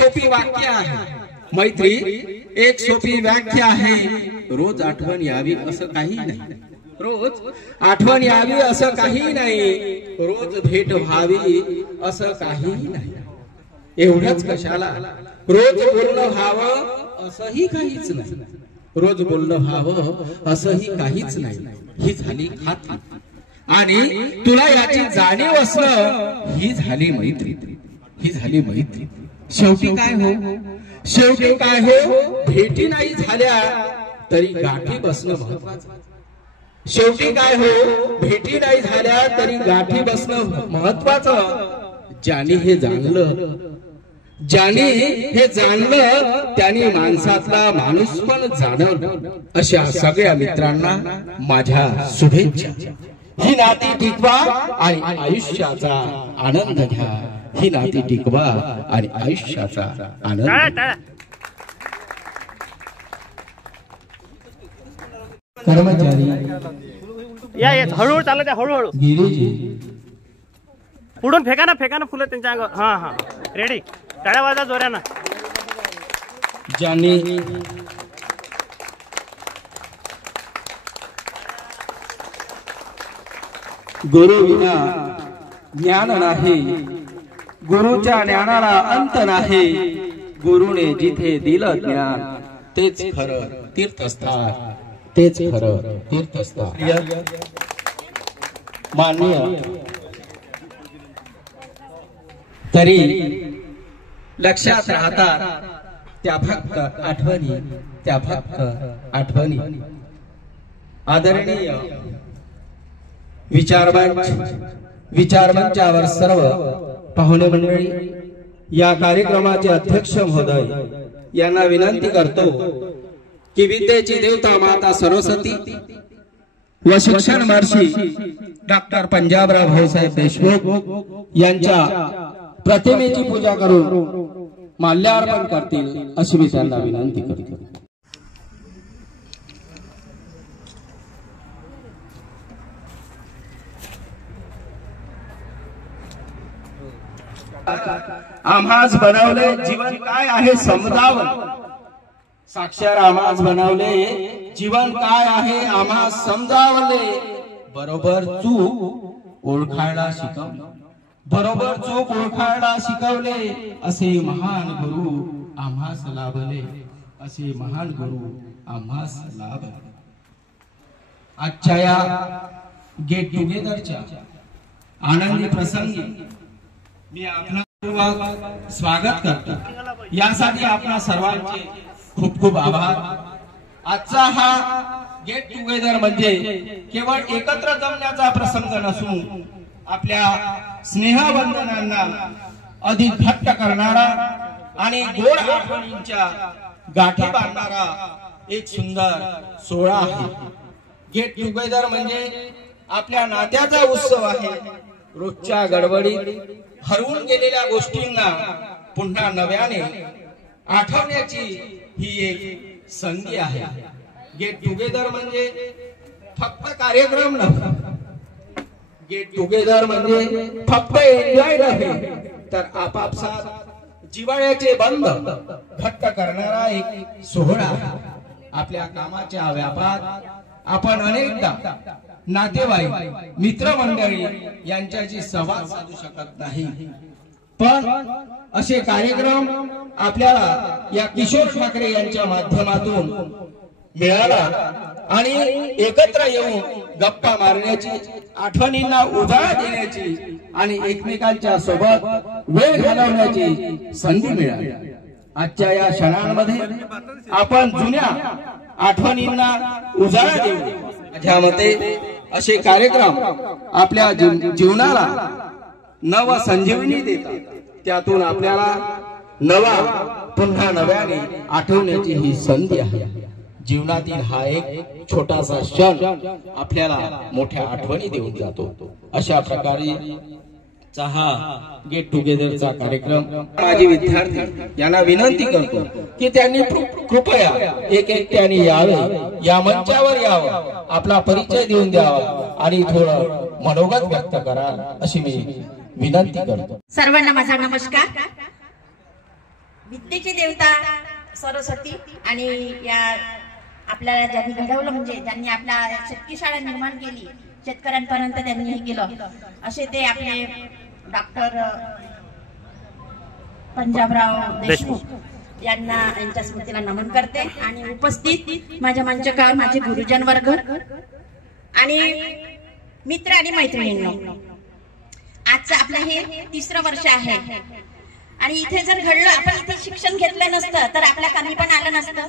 सोपी वाक्य आहे मैत्री, एक सोपी व्याख्या आहे. रोज आठवण यावी असं काही नाही, रोज आठवण यावी असं काही नाही, रोज भेट व्हावी असं काही नाही. एवढंच कशाला, रोज बोलणं व्हावं असंही काहीच नाही, रोज बोलणं व्हावं असंही काहीच नाही. ही झाली खात्री आणि तुला याची जाणीव असणं ही झाली मैत्री, ही झाली मैत्री. शेवटी काय हो, शेवटी काय हो, भेटी नाही झाल्या तरी गाठी बसणं महत्वाचं. शेवटी काय हो, भेटी नाही झाल्या तरी गाठी बसणं महत्वाचं. ज्याने हे जाणलं, ज्याने हे जाणलं त्याने माणसातला माणूस पण जाणवलं. अशा सगळ्या मित्रांना माझ्या शुभेच्छा. ही नाती टिकवा आणि आयुष्याचा आनंद घ्या. ही नाती टिकवा आणि आयुष्याचा आनंद. कर्मचारी या हळूहळू चालत आहे, हळूहळू. गिरीजी पुढून फेका ना फुलं त्यांच्या अंगावर. हा हा, रेडी. टाळ्या वाजा जोऱ्यानं. ज्यांनी गुरु विना ज्ञान नाही, गुरुच्या ज्ञानाला अंत नाही. गुरुने जिथे दिलं ज्ञान तेच खरं तीर्थस्थान, तेच खरं तीर्थस्थान. माननीय तरी लक्षात राहतात त्या फक्त आठवणी, त्या फक्त आठवणी. आदरणीय विचारमंचावर सर्व पाहुणे मंडळी, या कार्यक्रमाचे अध्यक्ष महोदय यांना विनंती करतो की विद्येची देवता माता सरस्वती व शिक्षण महर्षी डॉक्टर पंजाबराव भाऊसाहेब देशमुख यांच्या प्रतिमेची पूजा करून माल्यार्पण करतील अशी मी त्यांना विनंती करतो. आम्हास बनवले जीवन काय आहे समजावं, साक्षर आम्हास बनवले जीवन काय आहे आम्हास समजावले. बरोबर चूक ओळखायला शिकवले, बरोबर चूक ओळखायला शिकवले. असे महान गुरु आम्हास लाभले, असे महान गुरु आम्हास लाभले. आजच्या या गेट टुगेदरच्या आनंदी प्रसंगी मी आपला स्वागत करतो. यासाठी आपणा सर्वांचे खूप खूप आभार. आजचा हा गेट टुगेदर म्हणजे केवळ एकत्र जमण्याचा प्रसंग नसून आपल्या स्नेहबंधनांना अधिक घट्ट करणारा आणि गोड आठवणींच्या गाठी बांधणारा एक सुंदर सोहळा आहे. गेट टुगेदर म्हणजे आपल्या नात्याचा उत्सव आहे. रोजच्या गडबडीत हरवून गेलेल्या गोष्टींना पुन्हा नव्याने आठवण्याची ही एक संधी आहे. गेट टुगेदर म्हणजे फक्त कार्यक्रम नव्हे, गेट टुगेदर म्हणजे फक्त एन्जॉय नव्हे, तर आपापसात जिव्हाळ्याचे बंध घट्ट करणारा एक सोहळा आहे. आपल्या कामाच्या व्यापात आपण अनेकदा नातेवाईक मित्रमंडळी यांच्याशी संवाद साधू शकत नाही, पण असे कार्यक्रम आपल्याला या किशोर ठाकरे यांच्या माध्यमातून मिळाला आणि एकत्र येऊन गप्पा मारण्याची, आठवणींना उजाळा देण्याची आणि एकमेकांच्या सोबत वेळ घालवण्याची संधी मिळाली. आजच्या या क्षणांमध्ये आपण जुन्या आठवणींना उजाळा देऊ. माझ्या मते असे कार्यक्रम आपल्या जीवनाला नव संजीवनी देतात. त्यातून आपल्याला नवा पुन्हा नव्याने आठवण्याची ही संधी आहे. जीवनातील हा एक छोटासा क्षण आपल्याला मोठ्या आठवणी देऊन जातो. अशा प्रकारे हा गेट टुगेदरचा कार्यक्रम माझे विद्यार्थी यांना विनंती करतो की त्यांनी कृपया एक-एकट्याने यावे, या मंचावर यावं, आपला परिचय देऊन द्यावा आणि थोडं मनोगत व्यक्त करा अशी मी विनंती करतो. सर्वांना माझा नमस्कार. विद्येची देवता सरस्वती आणि या आपल्याला ज्यांनी घडवलं म्हणजे ज्यांनी आपल्या शेतकी शाळा निर्माण केली, शेतकऱ्यांपर्यंत त्यांनी हे केलं, असे ते आपले डॉक्टर पंजाबराव देशमुख यांना यांच्या स्मृतीला नमन करते. आणि उपस्थित माझ्या मंचकार माझे गुरुजन वर्ग आणि मित्र आणि मैत्रिणींनो, आजचं आपलं हे 3रं वर्ष आहे आणि इथे जर घडलं, आपण इथे शिक्षण घेतलं नसतं तर आपल्या कामी पण आलं नसतं.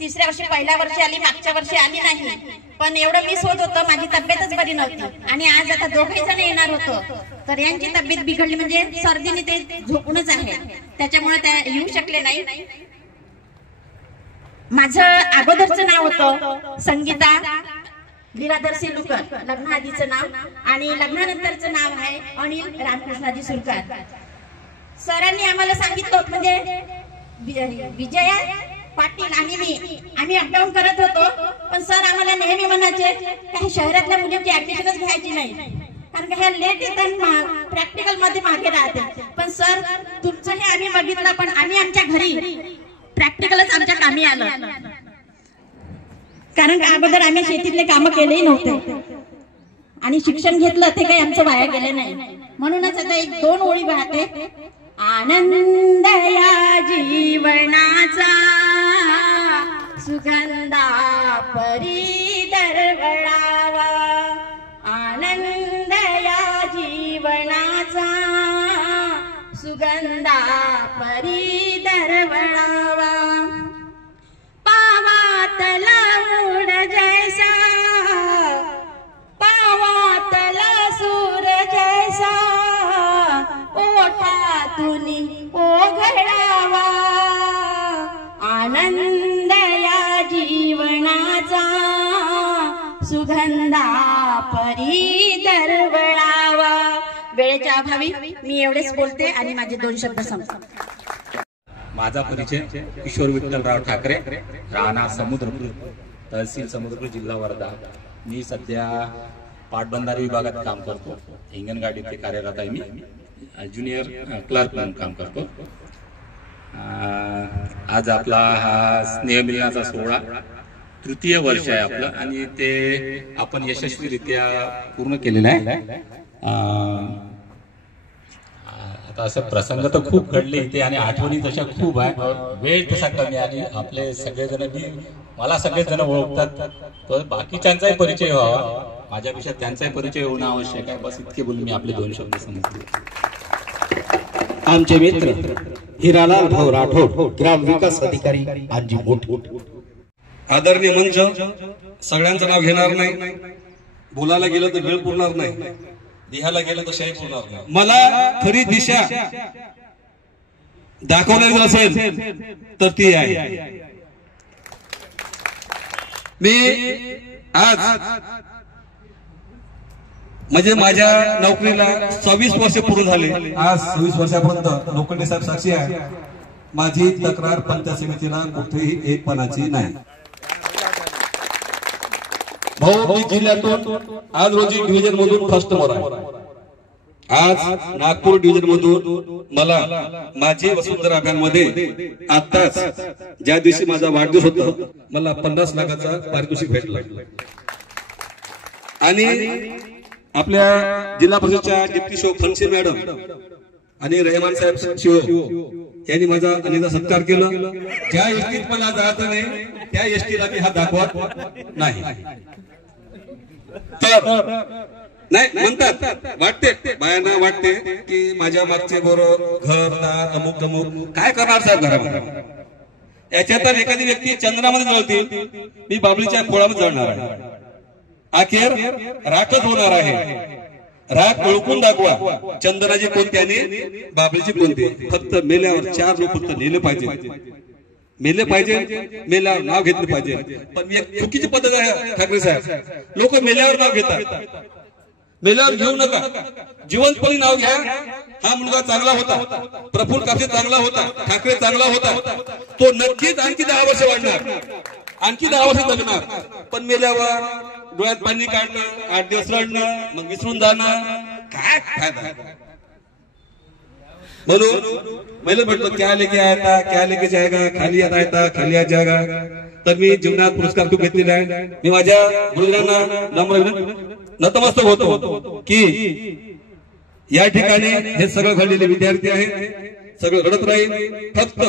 3ऱ्या वर्षी पहिल्या वर्षी आली, मागच्या वर्षी आली नाही, पण एवढं मिस होत होतं, माझी तब्येतच बरी नव्हती आणि आज आता दोघे जण येणार होतो तर यांची तब्येत बिघडली म्हणजे सर्दीने ते झोपूनच आहे, त्याच्यामुळे त्या येऊ शकले नाही. माझं अगोदरचं नाव होतं संगीता लीलाधर सिलुकर, लग्नाआधीचं नाव, आणि लग्नानंतरचं नाव आहे अनिल रामकृष्णाजी सुरकर. सरांनी आम्हाला सांगितलं होतं, म्हणजे विजया पाटील आणि आम्ही अपडाऊन करत होतो, पण सर आम्हाला नेहमी म्हणायचे काही शहरातल्या मुलींची ऍडमिशनच घ्यायची नाही, कारण का ह्या लेट येतात, प्रॅक्टिकल मध्ये मागे राहते. पण सर तुमचं हे आम्ही बघितलं, पण आम्ही आमच्या घरी प्रॅक्टिकलच आमच्या कामी आलं, कारण का अगोदर आम्ही शेतीतले कामं केलेही नव्हते आणि शिक्षण घेतलं ते काही आमचं वाया गेले नाही. म्हणूनच आता 1-2 ओळी वाहते. आनंद या जीवनाचा सुगंधा परी दरवळावा, आनंद या जीवनाचा सुगंधा परी दरवळावा, पावातला मूड जैसा, पावातला सूर जैसा, ओठातून ओघळावा, आनंद या जीवनाचा सुगंधा परी दरवळावा. वेळेच्या अभावी मी एवढेच बोलते आणि माझे 2 शब्द संपतात. माझा परिचय किशोर विठ्ठलराव ठाकरे, राणा समुद्रपूर, तहसील समुद्रपूर, जिल्हा वर्धा. मी सध्या पाटबंधारे विभागात काम करतो, हिंगणघाट इथे कार्यरत आहे. मी ज्युनियर क्लर्क म्हणून काम करतो. आज आपला हा स्नेहमिलनाचा सोहळा 3य वर्ष आहे आपलं आणि ते आपण यशस्वीरित्या पूर्ण केलेलं आहे. आता असं प्रसंग तर खूप घडले इथे आणि आठवणी तशा खूप आहे, वेळ तसा कमी आणि आपले सगळेजण मला सगळेजण ओळखतात, तर बाकीच्यांचाही परिचय व्हावा, माझ्यापेक्षा त्यांचाही परिचय होणं आवश्यक आहे. बस इतके बोलून मी आपले 2 शब्द समजले. आमचे मित्र हिरालाल भाऊ राठोड, ग्राम विकास अधिकारी आजी मोठ. आदरणीय मंच, सगळ्यांचं नाव घेणार नाही, बोलायला गेलं तर वेळ पुरणार नाही, लिहायला गेलं तर शाही पुरणार नाही. मला खरी दिशा दाखवणारी असेल तर ती आहे. मी आज म्हणजे माझ्या नोकरीला 26 वर्ष पूर्ण झाले. आज 26 वर्षापर्यंत लोखंडे साहेब साक्षी आहे, माझी तक्रार पंचायत समितीला कुठेही एकपणाची नाही. भाऊ मी जिल्ह्यातून आज रोजी डिव्हिजन मधून फर्स्ट नंबर आहे. आज नागपूर डिव्हिजन मधून मला माझी वसुंधरा अभियानमध्ये आताच ज्या दिवशी माझा वाढदिवस होता मला 50 लाखाचा पारितोषिक भेटला. आणि आपल्या जिल्हा परिषदच्या डिप्टी शो फनसी मॅडम आणि रहमान साहेब शिव यांनी माझा अनेकदा सत्कार केला. ज्या एसटीत मला जायचं नाही त्या एसटीला मी हा दाखवत नाही. तर नाही म्हणतात, वाटते बायांना वाटते की माझ्या मागचे बरोबर घरदार अमुक तमुक काय करणार साहेब घरामध्ये. याच्यात एखादी व्यक्ती चंद्रामध्ये जळतील, मी बाबळीच्या खोळामध्ये जळणार आहे. अखेर राखच होणार आहे. राख ओळखून दाखवा, चंदनाची कोणती आणि बाबळीची कोणती. फक्त मेल्यावर 4 लोक फक्त नेले पाहिजे, मेले पाहिजे, मेल्यावर नाव घेतलं पाहिजे. पण एक चुकीची पद्धत आहे ठाकरे साहेब, लोक मेल्यावर नाव घेतात. मेल्यावर घेऊ नका, जिवंतपणी नाव घ्या. हा मुलगा चांगला होता, प्रफुल्ल कापसे चांगला होता, ठाकरे चांगला होता, तो नक्कीच आणखी 10 वर्ष वाढणार, आणखी 10 वर्ष जगणार. पण मेल्यावर डोळ्यात पाणी काढणं, 8 दिवस रडणं, मग विसरून जाणं, काय फायदा. म्हणून मैले म्हटलं क्या लेके आया क्या लेके जाएगा, खाली आता खाली आ जाएगा. तर मी जीवनात पुरस्कार खूप घेतलेला आहे. मी माझ्या गुरुजनांना नम्र नतमस्तक होतो की या ठिकाणी हे सगळं घडलेले विद्यार्थी आहेत, सगळं घडत राहील. फक्त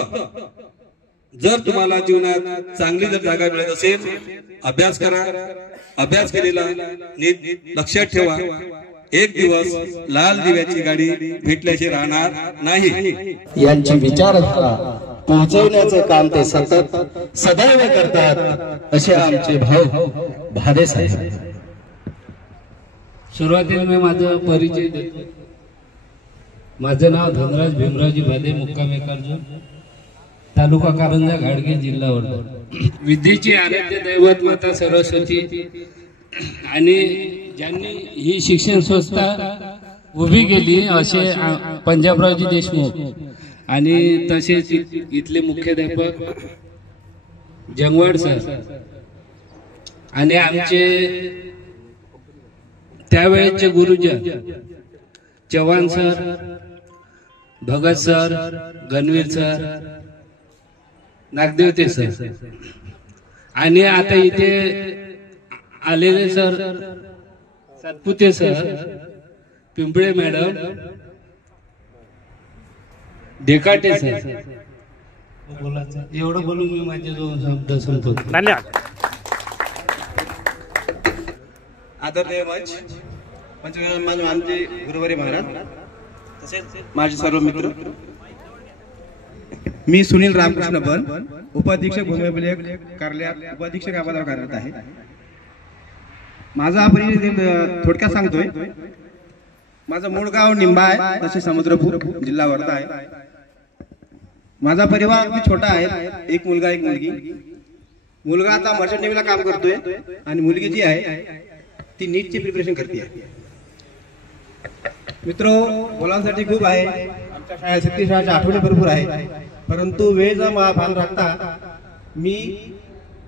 जर तुम्हाला जीवनात चांगली जर जागा मिळत असेल, अभ्यास करा. अभ्यास केलेला नीट लक्षात ठेवा. एक दिवस लाल दिव्याची गाडी भेटल्याशी राहणार नाही. यांची विचारधारा पोहोचवण्याचं काम ते सतत सदैव करतात असे आमचे भाऊ भादे साहेब. सुरुवातीला मी माझा परिचय देतो. माझं नाव धनराज भीमरावजी भादे, मुक्काम एकार्जुन, तालुका कारंजा, घाडगे, जिल्हा वर्धा. विद्येची आराध्य दैवत माता सरस्वती आणि ज्यांनी ही शिक्षण संस्था उभी केली असे पंजाबरावजी देशमुख आणि तसेच इथले मुख्याध्यापक जंगवाड सर आणि आमचे त्यावेळेचे गुरुजन Chavan sir, Bhagat sir, Ganvir sir, Nagdevte sir आणि आता इथे आलेले sir Satpute sir, Pimple madam, Dekate sir. एवढं बोलून मी माझे दोन शब्द संपवतो. धन्यवाद. आदरणीय पंचवीस आमचे गुरुवारी महाराज, तसेच माझे सर्व मित्र. मी सुनील रामकृष्ण बन, उपाधीक्षक भूमी कार्यालयात उपाधीक्षक या पदावर कार्यरत आहे. माझा परिचय थोडक्यात सांगतोय. माझं मूळ गाव निंबा आहे, तसे समुद्रपूर, जिल्हा वर्धा आहे. माझा परिवार अगदी छोटा आहे. एक मुलगा एक मुलगी. मुलगा आता मर्चंट नेव्हीला काम करतोय आणि मुलगी जी आहे ती नीटची प्रिपरेशन करते आहे. मित्र, मुलांसाठी खूप आहे. आमच्या शाळेत सतीशाळेच्या आठवणी भरपूर आहे, परंतु वेळेचा भान राखता मी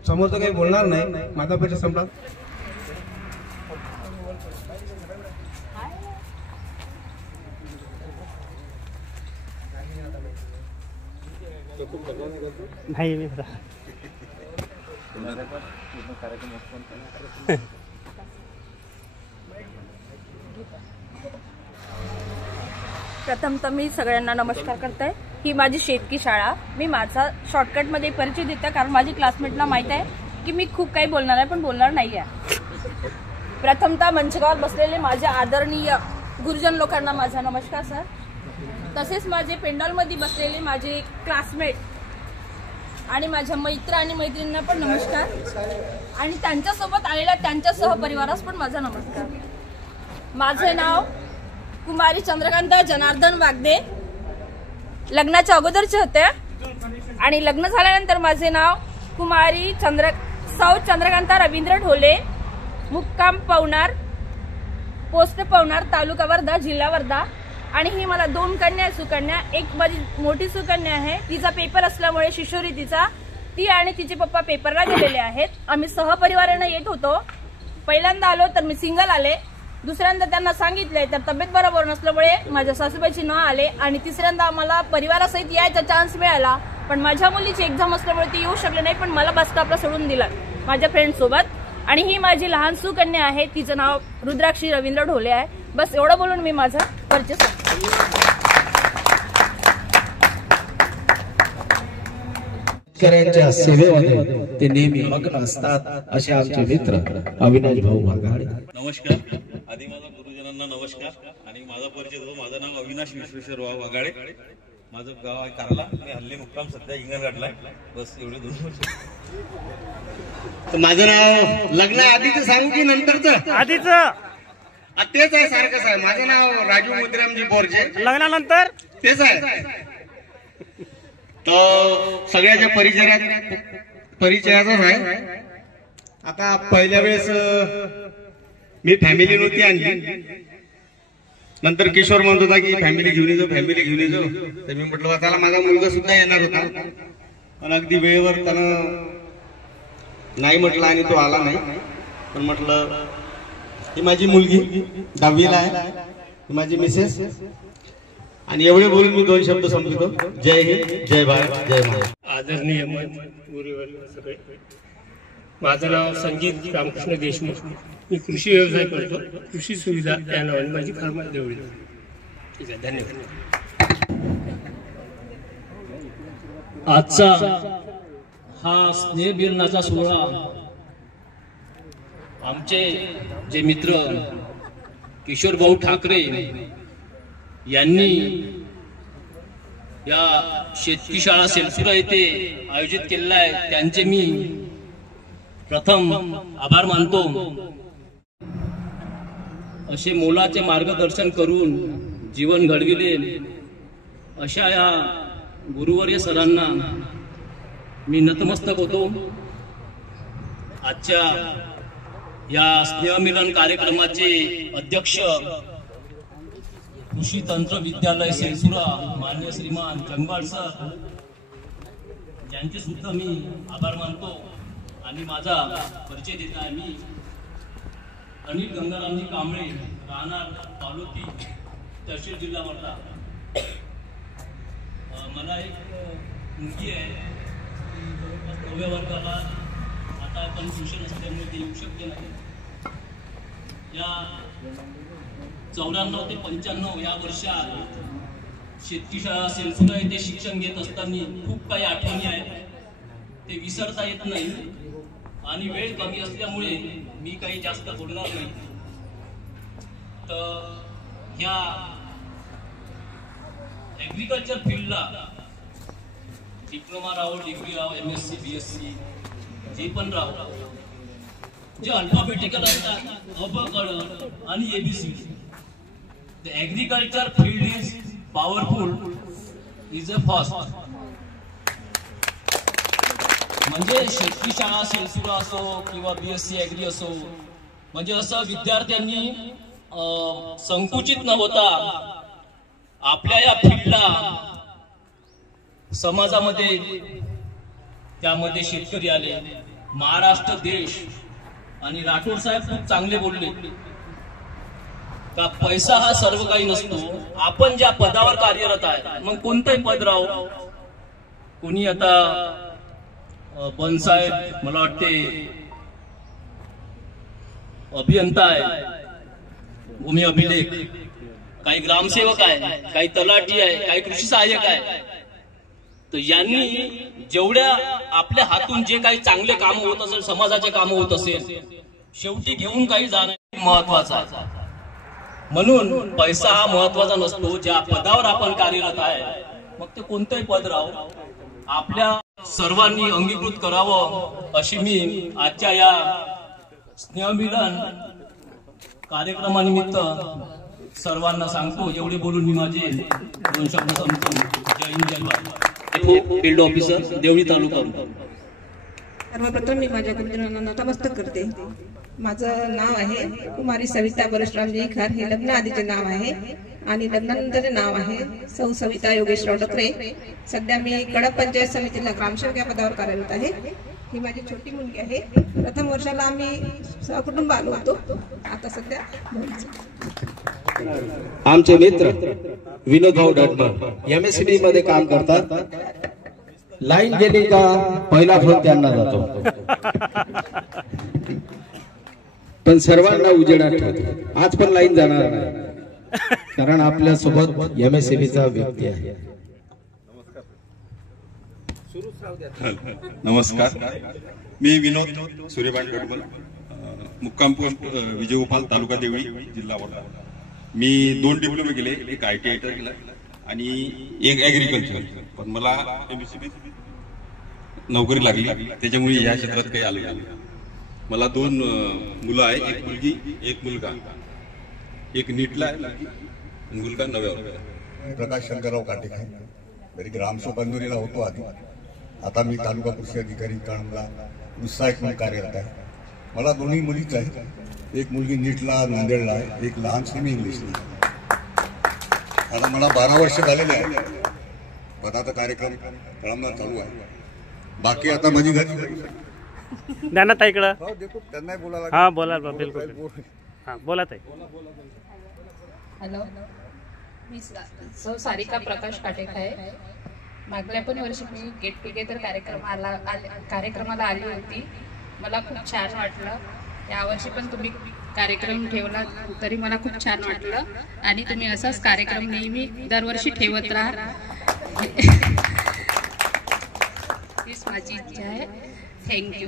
समोरचं काही बोलणार नाही. माझा परिचय संपला. नाही मी प्रथम तर मी सगळ्यांना नमस्कार करते. ही माझी शेतकी शाळा. मी माझा शॉर्टकटमध्ये परिचय देते, कारण माझी क्लासमेटला माहीत आहे की मी खूप काही बोलणार आहे, पण बोलणार नाही आहे. प्रथमतः मंचकावर बसलेले माझे आदरणीय गुरुजन लोकांना माझा नमस्कार सर. तसेच माझे पेंडॉलमध्ये बसलेले माझे क्लासमेट आणि माझ्या मित्र आणि मैत्रिणींना पण नमस्कार, आणि त्यांच्यासोबत आलेल्या त्यांच्या सहपरिवारास पण माझा नमस्कार. माझे नाव कुमारी चंद्रकांता जनार्दन वागदे. लग्नाच्या अगोदरचे होते आणि लग्न झाल्यानंतर माझे नाव कुमारी सौ चंद्रकांता रवींद्र ढोले, मुक्काम पवनार, पोस्ट पवनार, तालुका वर्धा, जिल्हा वर्धा. आणि ही मला 2 कन्या सुकन्या. एक माझी मोठी सुकन्या आहे, तिचा पेपर असल्यामुळे शिशोरी तिचा, ती आणि तिचे पप्पा पेपरला गेलेले आहेत. आम्ही सहपरिवाराने येत होतो. पहिल्यांदा आलो तर मी सिंगल आले, दुसऱ्यांदा त्यांना सांगितलंय तर तब्येत बरोबर नसल्यामुळे माझ्या सासूबाईची न आले, आणि तिसऱ्यांदा आम्हाला परिवारासहित यायचा चान्स मिळाला, पण माझ्या मुलीची एक्झाम असल्यामुळे ती येऊ शकले नाही, पण मला बस स्टॉपला सोडून दिला माझ्या फ्रेंड सोबत. आणि ही माझी लहान सुकन्या आहे, तिचं नाव रुद्राक्षी रवींद्र ढोले आहे. बस एवढं बोलून मी माझा परिचय संपवतो. शेतकऱ्यांच्या सेवेमध्ये ते नेहमी मग्न असतात असे आमचे मित्र अविनाश भाऊ वाघाडे. नमस्कार. आधी माझा गुरुजनांना नमस्कार आणि माझा परिचय देतो. माझं नाव अविनाश विश्वेश्वर वाघाडे. माझं गाव आहे कारला. मी हल्ली मुक्काम सध्या हिंगणघाटला आहे. बस एवढे 2 वर्ष. माझं नाव लग्न आधीच सांगू की नंतरचं? आधीच. तेच आहे, सारखंच आहे. माझं नाव राजू मोतीरामजी बोरजे. लग्नानंतर तेच आहे. तर सगळ्याच्या परिचयाचाच आहे. आता पहिल्या वेळेस मी फॅमिली नव्हती आणली. नंतर किशोर म्हणत होता की फॅमिली घेऊन येतो, फॅमिली घेऊन येतो. तर मी म्हटलं त्याला माझा मुलगा सुद्धा येणार होता, पण अगदी वेळेवर त्यानं नाही म्हटलं आणि तो आला नाही. पण म्हटलं ही माझी मुलगी 10वीला आहे, ही माझी मिसेस. आणि एवढे बोलून मी 2 शब्द संपवतो. जय हिंद, जय भारत, जय महाराष्ट्र. आदरणीय गुरुवर्य सगळे, माझं नाव संजीत रामकृष्ण देशमुख. मी कृषी व्यवसाय करतो. कृषी सुविधा या नावाने माझी फार्म देवळी. ठीक आहे, धन्यवाद. आजचा हा स्नेहमिलनाचा सोहळा आमचे जे मित्र किशोर भाऊ ठाकरे यांनी या शेतकी शाळा सेलसुरा येथे आयोजित केलेला आहे, त्यांचे मी प्रथम आभार मानतो. असे मोलाचे मार्गदर्शन करून जीवन घडविले अशा या गुरुवर्य सरांना मी नतमस्तक होतो. आजच्या या स्नेहमिलन कार्यक्रमाचे अध्यक्ष कृषी तंत्र विद्यालय सेलसुरा मान्य श्रीमान जंगबाळ सर यांचे सुद्धा मी आभार मानतो. आणि माझा परिचय देत आहे. मी अनिल गंगारामजी कांबळे, राहणार पालोती, तहसील जिल्हा वर्धा. मला एक मुलगी आहे, ती 9व्या वर्गाला आता कन्फ्युशन असल्यामुळे ते येऊ शकते नाही. या 94 ते 95 या वर्षात शेतकी शाळा सेलसुरा येथे शिक्षण घेत असताना खूप काही आठवणी आहेत, ते विसरता येत नाही. आणि वेळ कमी असल्यामुळे मी काही जास्त बोलणार नाही. तर ह्या ऍग्रिकल्चर फील्डला डिप्लोमा राहो, डिग्री राहो, MSc, BSc जे पण राहो, जे अल्फाबेटिकल असतात अ ब क ड आणि ABC, the agriculture field is powerful, is a fast. म्हणजे शेतकी शाळा सेलसुरा असो किंवा BSc ऍग्री असो, म्हणजे असं विद्यार्थ्यांनी संकुचित न होता आपल्या या फील्डला समाजामध्ये, त्यामध्ये शेतकरी आले, महाराष्ट्र देश. आणि राठोड साहेब खूप चांगले बोलले का पैसा हा सर्व काही नसतो. आपण ज्या पदावर कार्यरत आहे, मग कोणतंही पद राहो, कोणी आता बनसाहेब, मला वाटते अभियंता आहे, भूमी अभिलेख, काही ग्रामसेवक आहे, काही तलाठी आहे, काही कृषी सहाय्यक आहे. तर यांनी जेवढ्या आपल्या हातून जे काही चांगले काम होत असेल, समाजाचे काम होत असेल, शेवटी घेऊन काही जाणं महत्वाचं आहे. म्हणून पैसा हा महत्वाचा नसतो. ज्या पदावर आपण कार्यरत आहे, मग ते कोणतंही पद राहो, आपल्या सर्वांनी अंगीकृत करावं अशी मी आजच्या या स्नेहमिलन कार्यक्रमानिमित्त सर्वांना सांगतो. एवढे बोलून मी माझे 2 शब्द संपतो. जय हिंद, जय भारत. फील्ड ऑफिसर, देवळी तालुका. सर्वप्रथम मी माझ्या गुरुजनांना नतमस्तक करते. माझं नाव आहे कुमारी सविता परशुरामजी खार. हे लग्न आधीचे नाव आहे आणि लग्नानंतरचे नाव आहे सौ सविता योगेश्वर डकरे. सध्या मी कडप पंचायत समितीला ग्रामसेवक या पदावर कार्यरत आहे. ही माझी छोटी मुलगी आहे. प्रथम वर्षाला आम्ही सहकुटुंब आलो होतो. आता सध्या आमचे मित्र विनोद भाऊ डटमर MSCB मध्ये काम करतात. लाईन गेली का पहिला फोन त्यांना जातो, पण सर्वांना उजेडात ठेवतो. आज पण लाईन जाणार नाही, कारण आपल्या सोबत MSCB चा व्यक्ती आहे. नमस्कार, मी विनोद सूर्यभान डटमर, मुक्काम पोस्ट विजयगोपाल, तालुका देवळी, जिल्हा वर्धा. मी 2 डिप्लोमे केले, एक ITI केला आणि एक ऍग्रिकल्चर. पण मला MSCB नोकरी लागली, त्याच्यामुळे या क्षेत्रात काही आलो नाही. मला 2 मुलं आहे, एक मुलगी एक मुलगा. एक नीटला आहे, मुलगा 9व्या वर्गात. प्रकाश शंकरराव काटे आहे. मेरी ग्रामसेवक बंधुरीला होतो आधी. आता मी तालुका कृषी अधिकारी कळंबला उत्साहित म्हणून कार्यरत आहे. मला 2 मुलीच आहेत. एक मुलगी नीटला नांदेडला आहे, एक लहान सेमी इंग्लिशला. आता मला 12 वर्ष झालेले आहे. पदाचा कार्यक्रम कळंबला चालू आहे. बाकी आता माझी घरी ज्ञाना ताईकडं त्यांना बोलायला. हा, बोला बिलकुल. हा, बोला ताई. हॅलो, मी सौ सारिका प्रकाश काटेक आहे. मागल्या पण वर्षी मी गेट टुगेदर कार्यक्रमाला आली होती. मला खूप छान वाटलं. यावर्षी पण तुम्ही कार्यक्रम ठेवला तरी मला खूप छान वाटलं आणि तुम्ही असाच कार्यक्रम नेहमी दरवर्षी ठेवत राहा हीच माझी इच्छा आहे. थँक्यू.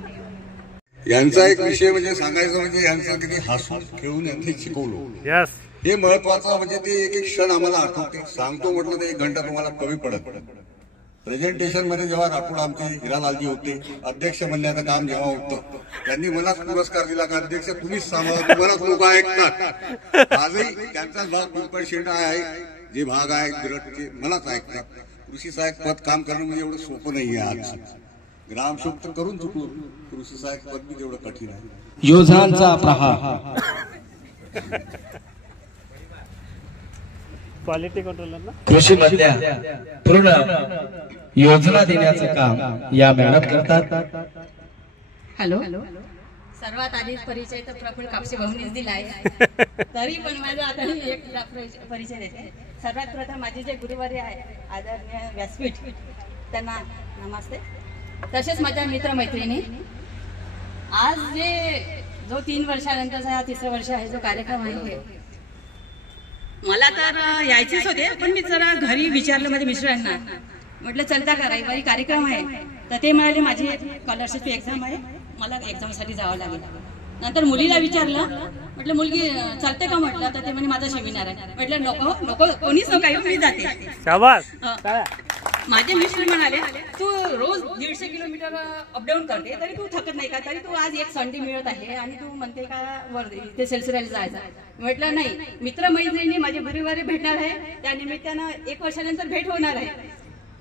यांचा एक विषय म्हणजे सांगायचं म्हणजे यांचं किती हसून खेळून यांनी शिकवलं. हे महत्वाचं म्हणजे ते एक एक क्षण आम्हाला आठवते. सांगतो म्हटलं तर 1 घंटा तुम्हाला कमी पडत. प्रेझेंटेशन मध्ये जेव्हा राठोड आमचे हिरालालजी होते, अध्यक्ष म्हणण्याचं काम जेव्हा होतं, त्यांनी मलाच पुरस्कार दिला का अध्यक्ष तुम्हीच सांगा, तुम्हालाच लोक ऐकतात. आजही त्यांचाच भाग पिंपळ शेंडा आहे, जे भाग आहे बिरटचे मलाच ऐकतात. कृषी सहाय्यक पद काम करणं म्हणजे एवढं सोपं नाहीये. आज ग्रामसेवक तर करून चुकलो, कृषी सहाय्यक पद बी तेवढं कठीण आहे. योजनांचा प्रहार क्वालिटी कंट्रोलर कृषी मधल्या पूर्ण योजना देण्याचं काम या मॅडम करतात. हॅलो. सर्वात आधी परिचय तर प्रफुल्ल कापसे भाऊनीच दिला आहे, तरी पण माझा आता एक परिचय देते. सर्वात प्रथम माझे जे गुरुवारी आहे आदरणीय व्यासपीठ, त्यांना नमस्ते. तसेच माझ्या मित्रमैत्रिणी, आज जो 3 वर्षानंतरचा हा 3रं वर्ष आहे जो कार्यक्रम आहे, मला तर यायचेच होते पण मी जरा घरी विचारलं माझ्या मिस्टरांना, म्हटलं चलता का रविवारी कार्यक्रम आहे, तर ते म्हणाले माझी स्कॉलरशिपची एक्झाम आहे, मला एक्झामसाठी जावं लागेल. नंतर मुलीला विचारलं, म्हटलं मुलगी चालते का, म्हटलं तर ते म्हणे माझा सेमिनार आहे. म्हटलं नको नको कोणीच नका येऊ, मी जाते. माझे मिस्टर म्हणाले तू रोज 150 किलोमीटर अपडाऊन करते तरी तू थकत नाही का, तरी तू आज एक संडे मिळत आहे आणि तू म्हणते का वर इथे सेल्सरायला जायचं. म्हटलं नाही, मित्रमैत्रिणी माझे गुरुवारी भेटणार आहे, त्या निमित्तानं 1 वर्षानंतर भेट होणार आहे.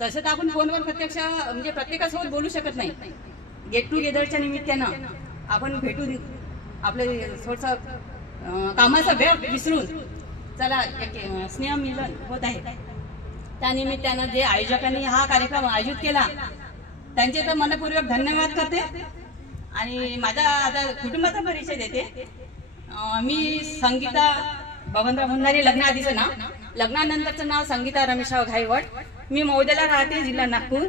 तसं तर आपण फोनवर प्रत्यक्ष म्हणजे प्रत्येकासोबत बोलू शकत नाही. गेट टुगेदरच्या निमित्तानं आपण भेटून आपले थोडंसं कामाचा वेळ विसरून चला एक स्नेह मिलन होत आहे. त्या निमित्तानं जे आयोजकांनी हा कार्यक्रम आयोजित केला त्यांचे तर मनपूर्वक धन्यवाद करते. आणि माझा आता कुटुंबाचा परिचय देते. मी संगीता बबनराव भंडारी, लग्नाआधीचं नाव, लग्नानंतरचं नाव संगीता रमेशराव घाईवट. मी मौद्याला राहते, जिल्हा नागपूर,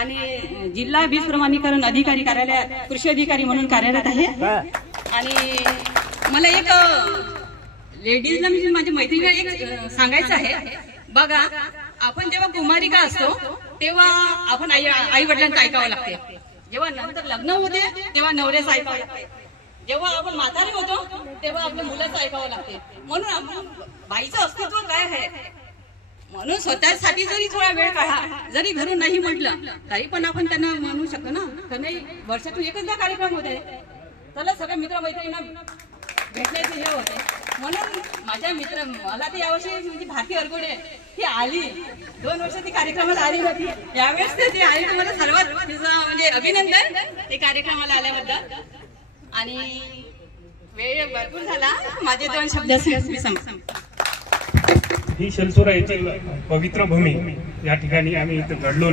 आणि जिल्हा बीज प्रमाणीकरण अधिकारी कार्यालयात कृषी अधिकारी म्हणून कार्यरत आहे. आणि मला एक लेडीजला म्हणजे माझ्या मैत्रिणीला एक सांगायचं आहे. बघा, आपण जेव्हा कुमारिका असतो तेव्हा आपण आई वडिलांचं ऐकावं लागते. जेव्हा नंतर लग्न होते तेव्हा नवऱ्याचं ऐकावं लागते. जेव्हा आपण म्हातारी होतो तेव्हा आपल्या मुलाचं ऐकावं लागते. म्हणून आपण बाईचं अस्तित्व काय आहे, म्हणून स्वतःसाठी जरी थोडा वेळ काढा, जरी घरून नाही म्हटलं तरी पण आपण त्यांना म्हणू शकतो ना, तर नाही वर्षातून एकचदा कार्यक्रम होते, चला सगळ्या मित्रमैत्रिणींना भेटण्याचे हे होते. म्हणून माझ्या मित्र मला ते यावर्षी म्हणजे भारती अरगोडे ही आली, 2 वर्ष ती कार्यक्रमाला आली होती, यावेळेस ते आली, तर मला सर्वात म्हणजे अभिनंदन ते कार्यक्रमाला आल्याबद्दल. आणि वेळ भरपूर झाला, माझे 2 शब्द ही शलसोरा येथील पवित्र भूमी, या ठिकाणी आम्ही इथं घडलो,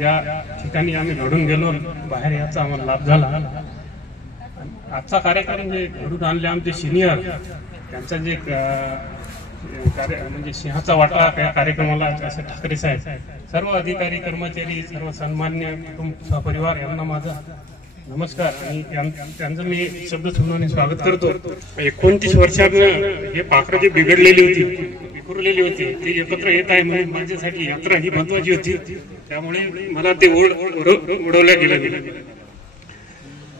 या ठिकाणी आम्ही घडून गेलो, बाहेर याचा आम्हाला लाभ झाला. आजचा कार्यक्रम जे घडून आणले आमचे सिनियर, त्यांचा जे म्हणजे सिंहाचा वाटा या कार्यक्रमाला असे ठाकरे साहेब, सर्व अधिकारी कर्मचारी, सर्व सन्मान्य सहपरिवार यांना माझा नमस्कार आणि त्यांचं मी शब्द समजावून स्वागत करतो. 29 वर्षांनं हे पाखरं जे बिघडलेली होती, विखुरलेली होती, ती एकत्र येत आहे म्हणून माझ्यासाठी यात्रा ही महत्वाची होती. त्यामुळे मला ते उडवल्या गेलं.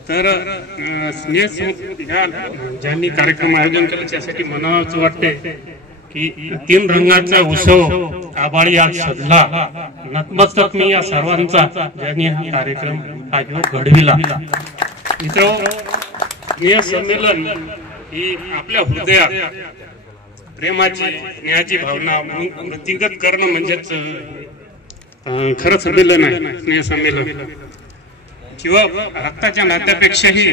तर ज्यांनी कार्यक्रम आयोजन केलं त्यासाठी म्हणावंच वाटते की 3 रंगाचा उत्सव आबाळी आज सजला, नतमस्तक मी या सर्वांचा ज्यांनी हा कार्यक्रम आयोजन घडविला. मित्र संमेलन ही आपल्या हृदयात प्रेमाची, स्नेहाची भावना वृत्तिगत करणं म्हणजेच खरं संमेलन आहे. स्नेह संमेलन रक्ताच्या नात्यापेक्षाही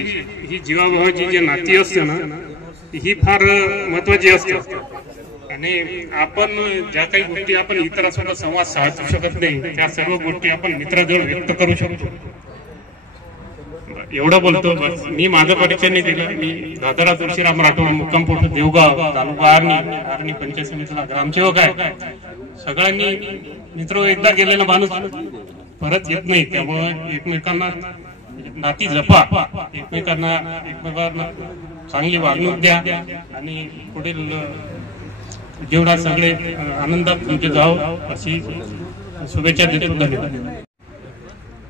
ही जीवाभावाची जी नाती असते ना, ही फार महत्वाची असते. आणि आपण ज्या काही गोष्टी आपण इतरांसोबत संवाद साधू शकत नाही, त्या सर्व गोष्टी आपण मित्राजवळ व्यक्त करू शकतो. एवढं बोलतो बस. मी माझं परीक्षण नाही दिलं. मी दादरा तुळशीराम राठोड, मुक्काम पोस्ट देवगाव, तालुका आर्णी पंचायत समितीला ग्रामसेवक आहे. सगळ्यांनी मित्र एकदा गेलेला माणूस परत येत नाही, त्यामुळे एकमेकांना नाती जपा, एकमेकांना चांगली वागणूक द्या आणि पुढील जेवढा सगळे आनंदात तुमचे जाव अशी शुभेच्छा देतो. धन्यवाद.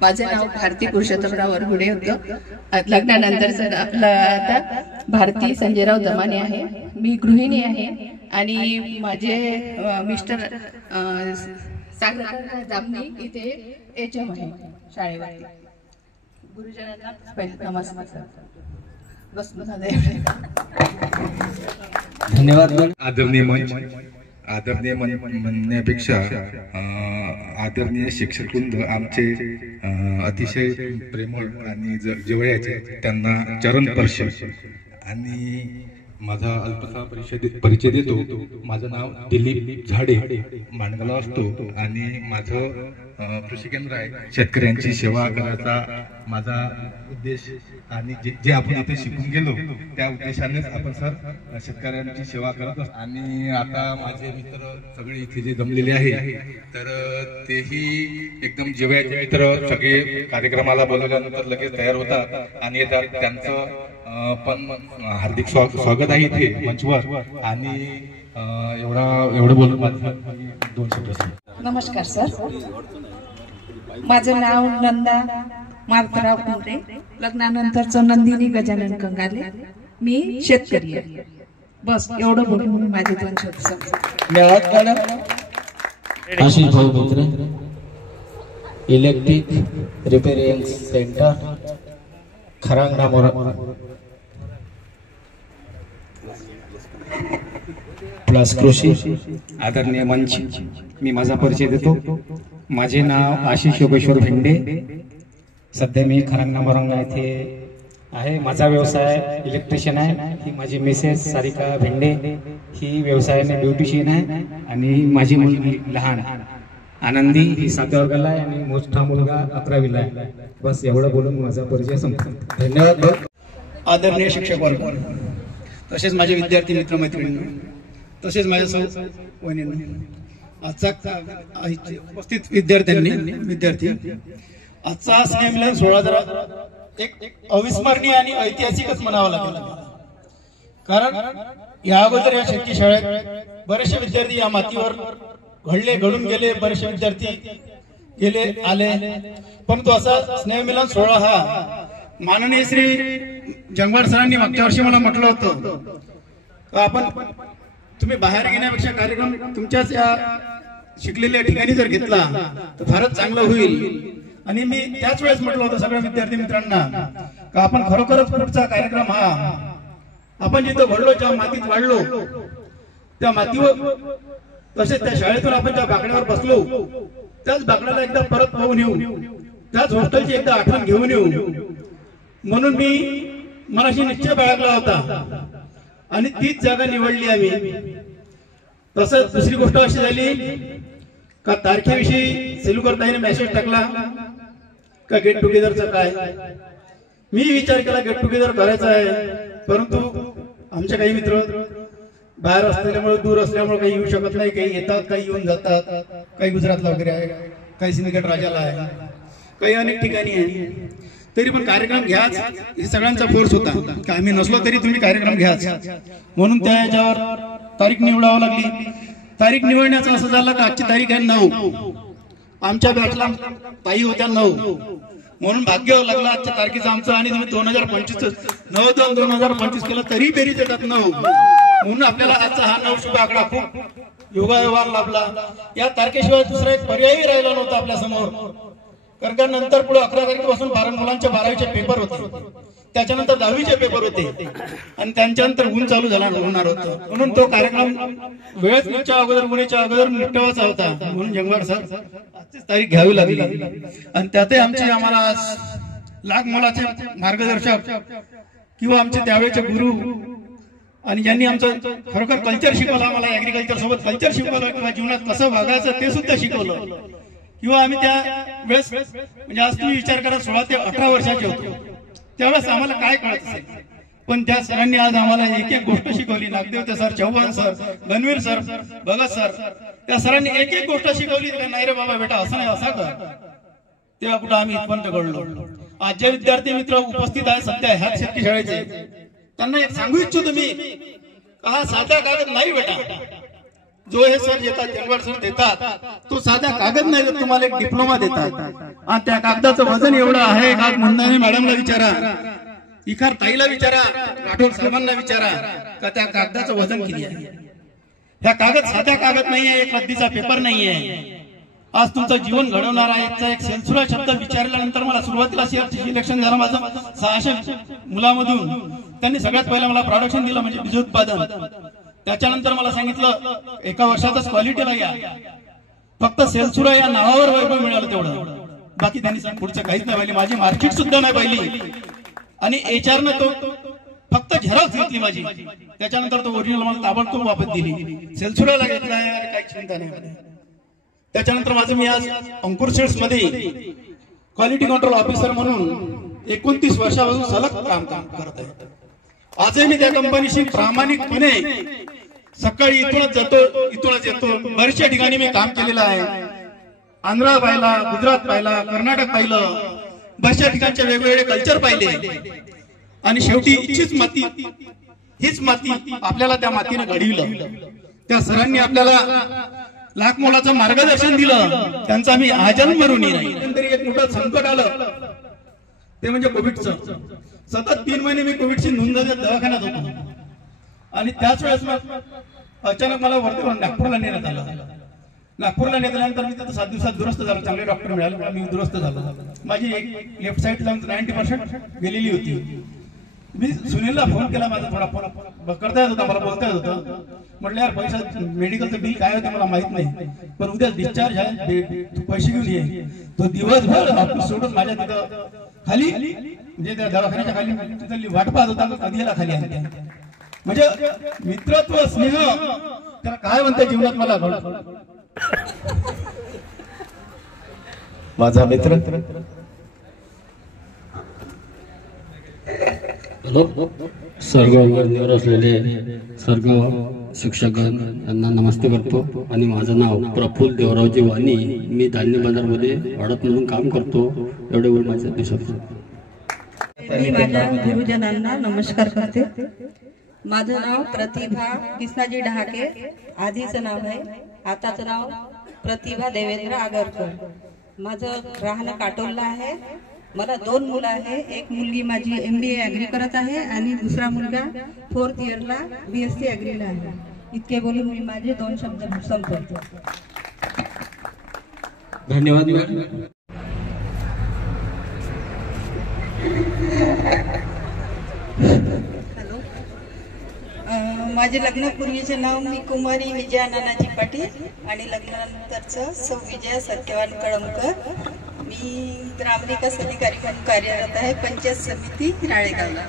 माझे नाव भारती पुरुषोत्तमराव वरगुडे होतं. लग्नानंतर आपलं आता भारती संजयराव दमाने आहे. मी गृहिणी आहे आणि माझे मिस्टर सागर जामनी इथे एचएम आहे शाळेवरती. गुरुजनांना पहिले नमस्कार. बस धन्यवाद. आदरणीय मंच, आदरणीय म्हणण्यापेक्षा आदरणीय शिक्षकवृंद आमचे अतिशय प्रेमळ आणि जिव्हाळ्याचे, त्यांना चरण स्पर्श. आणि माझा अल्पसा परिचय देतो. माझं नाव दिलीप झाडे, माणगाला असतो आणि माझं कृषी केंद्र आहे. शेतकऱ्यांची सेवा करायचा माझा उद्देश आणि जे आपण इथे शिकून गेलो त्या उद्देशानेच आपण सर शेतकऱ्यांची सेवा करत असतो. आणि आता माझे मित्र सगळे इथे जे जमलेले आहे तर तेही एकदम जिव्हाळ्याचे मित्र, सगळे कार्यक्रमाला बोलवल्यानंतर लगेच तयार होतात आणि येतात. त्यांचं पण हार्दिक स्वागत आहे इथे मंचवर. आणि एवढं बोलून माझं 2 शब्द. नमस्कार सर, माझं नाव नंदा मारुतराव कुंबरे, लग्नानंतरचं नंदिनी गजानन कंगाले. मी शेतकरी आहे. बस एवढं बोलून माझे 2 शब्द संपले. आशिष भाऊ मित्र, इलेक्ट्रिक रिपेरिंग सेंटर, खरांगणा मोरा प्लस कृषी. आदरणीय मंच, मी माझा परिचय देतो. माझे नाव आशिष योगेश्वर भेंडे. सध्या मी खरांगणा मोरंगा येथे आहे. माझा व्यवसाय इलेक्ट्रिशियन आहे. ही माझी मिसेस सारिका भेंडे, ही व्यवसायाने ब्युटिशियन आहे. आणि माझी मुलगी लहान आनंदी, ही 7व्या वर्गाला आहे आणि मोठा मुलगा 11वीला आहे. बस एवढं बोलून माझा परिचय संपतो. धन्यवाद. आदरणीय शिक्षक वर्ग, तसेच माझे विद्यार्थी मित्र मैत्रिणी, तसेच माझ्या वहिनींनो, आजचा उपस्थित विद्यार्थी आजचा स्नेहमिलन सोहळा जरा एक अविस्मरणीय आणि ऐतिहासिकच म्हणावा लागेल. कारण या अगोदर या शेतकी शाळेत बरेचसे विद्यार्थी या मातीवर घडून गेले, बरेचसे विद्यार्थी गेले आले, परंतु असा स्नेहमिलन सोहळा हा माननीय श्री जंगवाड सरांनी मागच्या वर्षी मला म्हटलं होतं आपण तुम्ही बाहेर घेण्यापेक्षा कार्यक्रम तुमच्याच या शिकलेल्या ठिकाणी जर घेतला तर फारच चांगलं होईल. आणि मी त्याच वेळेस म्हटलं होतं सगळ्या विद्यार्थी मित्रांना का आपण खरोखरच पुढचा कार्यक्रम हा आपण जिथं घडलो, ज्या मातीत वाढलो त्या मातीवर, तसेच त्या शाळेतून आपण ज्या बाकड्यावर बसलो त्याच बाकड्याला एकदा परत पाहून येऊ, त्याच हॉस्टेलची एकदा आठवण घेऊन येऊ म्हणून मी मनाशी निश्चय बाळगला होता आणि तीच जागा निवडली आम्ही. तसंच दुसरी गोष्ट अशी झाली का तारखेविषयी सेलुकरताईने मेसेज टाकला का गेट टुगेदरचं काय. मी विचार केला गेट टुगेदर करायचं आहे, परंतु आमचे काही मित्र बाहेर असल्यामुळे, दूर असल्यामुळे काही येऊ शकत नाही. काही येतात, काही येऊन जातात, काही गुजरातला वगैरे आहे, काही सिंदखेड राजाला आहे, काही अनेक ठिकाणी आहे. तरी पण कार्यक्रम घ्याच हे सगळ्यांचा फोर्स होता का आम्ही नसलो तरी तुम्ही कार्यक्रम घ्याच, म्हणून त्या याच्यावर तारीख निवडावं लागली. तारीख निवडण्याचं असं झालं का आजची तारीख आहे 9, आमच्या बॅचला ताई होत्या 9, म्हणून भाग्य लागलं आजच्या तारखेचं आमचं. आणि तुम्ही 2025 9/2/2025 केलं तरी बेरीज येतात 9, म्हणून आपल्याला आजचा हा 9 शुभ आकडा खूप योगायोगाला लाभला. या तारखेशिवाय दुसरा एक पर्यायही राहिला नव्हता आपल्या समोर. कारण का नंतर पुढे 11 तारखेपासून मुलांच्या 12वीचे पेपर होते, त्याच्यानंतर 10वीचे पेपर होते आणि त्यांच्यानंतर ऊन चालू होणार होतं. म्हणून तो कार्यक्रम वेळेस उन्हाच्या अगोदर निपटवायचा होता, म्हणून जंगवाड सर आजचीच तारीख घ्यावी लागली. आणि त्यातही आम्हाला लाख मोलाचे मार्गदर्शक किंवा आमचे त्यावेळेचे गुरु आणि ज्यांनी आमचं खरोखर कल्चर शिकवलं, आम्हाला ऍग्रिकल्चर सोबत कल्चर शिकवलं किंवा जीवनात कसं वागायचं ते सुद्धा शिकवलं. किंवा आम्ही त्या वेळेस म्हणजे आज तुम्ही विचार करा 16 ते 18 वर्षाचे होतो, त्यावेळेस आम्हाला काय कळत असेल, पण त्या सरांनी आज आम्हाला एक एक गोष्ट शिकवली. Nagdevte sir, Chavan sir, Ganvir sir, Bhagat sir, त्या सरांनी एक एक गोष्ट शिकवली. नाही रे बाबा बेटा असं नाही, असा कर. तेव्हा कुठं आम्ही इथपर्यंत घडलो. आज जे विद्यार्थी मित्र उपस्थित आहे सध्या ह्या शेतकी शाळेचे, त्यांना एक सांगू इच्छितो मी, हा साधा कागद नाही बेटा. जो हे सर देतात, जनवाड सर देतात, तो साधा कागद नाही, तुम्हाला एक डिप्लोमा देतात. आणि त्या कागदाचं वजन एवढं आहे. आज मुंदाने मॅडमला विचारा, इखार ताईला विचारा, राठोड साहेबांना विचारा, का त्या कागदाचं वजन किती आहे. ह्या कागद साधा कागद नाही आहे, एक रद्दीचा पेपर नाही आहे. आज तुमचं जीवन घडवणारा एक सेन्सुरा शब्द विचारल्यानंतर मला सुरुवातीला सिलेक्शन झालं माझं 600 मुलामधून. त्यांनी सगळ्यात पहिला मला प्रोडक्शन दिलं, म्हणजे बीज उत्पादन. त्याच्यानंतर मला सांगितलं एका वर्षातच क्वालिटीला या, फक्त सेन्सुरा या नावावर वैभव मिळालं तेवढं, बाकी त्यांनी पुढचं काहीच नाही पाहिली. माझी मार्कशीट सुद्धा नाही पाहिली. आणि HR न तो फक्त झेरॉक्स घेतली माझी. त्याच्यानंतर तो ओरिजिनल मला ताबडतोब वापस दिली. सेल्सुराला घेतलाय, काही चिंता नाही. त्याच्यानंतर माझं मी आज अंकुर सीड्स मध्ये क्वालिटी कंट्रोल ऑफिसर म्हणून 29 वर्षापासून सलग काम करत आहे. आजही मी त्या कंपनीशी प्रामाणिकपणे सकाळी इथूनच जातो, इथूनच येतो. बऱ्याचशा ठिकाणी मी काम केलेलं आहे. आंध्र पाहिला, गुजरात पाहिला, कर्नाटक पाहिलं, बऱ्याचशा ठिकाणचे वेगवेगळे कल्चर पाहिले. आणि शेवटी हीच माती आपल्याला त्या मातीनं घडविलं. त्या सरांनी आपल्याला लाख मोलाचं मार्गदर्शन दिलं, त्यांचा मी आजन्म ऋणी नाही. तरी एक मोठं संकट आलं, ते म्हणजे कोविडचं. सतत 3 महिने मी कोविडची नोंद दवाखान्यात होतो. आणि त्याच वेळेस अचानक मला वरती नागपूरला नेण्यात आलं. नागपूरला नेल्यानंतर मी तिथं 7 दिवसात दुरुस्त झालो. चांगले डॉक्टर मिळाले, मी दुरुस्त झालो. माझी एक लेफ्ट साईड 90% गेलेली होती. मी सुनीलला फोन केला, माझा थोडा फोन करता येत होता, मला बोलता येत होतं. म्हटलं यार पैसा मेडिकलचं बिल काय होतं मला माहित नाही, पण उद्या डिस्चार्ज आहे, पैसे घेऊन ये. तो दिवसभर ऑफिस सोडून माझ्या तिथं खाली, म्हणजे त्या दवाखान्याच्या खाली तिथली वाट पाहत होता, कधी याला खाली आणते. म्हणजे मित्रत्व, स्नेह, त्याला काय म्हणते जीवनात मला घडलं. माझा मित्र सर्व वर्गावर असलेले सर्व शिक्षकगण यांना नमस्ते करतो. आणि माझं नाव प्रफुल्ल देवरावजी वाणी, मी धान्य बाजारमध्ये वाढत म्हणून काम करतो. एवढे वेळ माझ्या दिवसात मी माझ्या गुरुजनांना नमस्कार करते. माझं नाव प्रतिभा कृष्णाजी डहाके. आधीचं नाव आहे, आताचं नाव प्रतिभा देवेंद्र आगरकर. माझं राहणं काटोलला आहे. मला 2 मुलं आहे. एक मुलगी माझी MBA ॲग्री करत आहे आणि दुसरा मुलगा 4th इयरला BSc ॲग्रीला आहे. इतके बोलून मी माझे 2 शब्द संपवतो. धन्यवाद. माझे लग्नापूर्वीचे नाव मी कुमारी विजया नानाजी पाटील आणि लग्नानंतरचं सौ विजया सत्यवान कळमकर. मी ग्रामविकास अधिकारी म्हणून कार्यरत आहे, पंचायत समिती राळेगावला.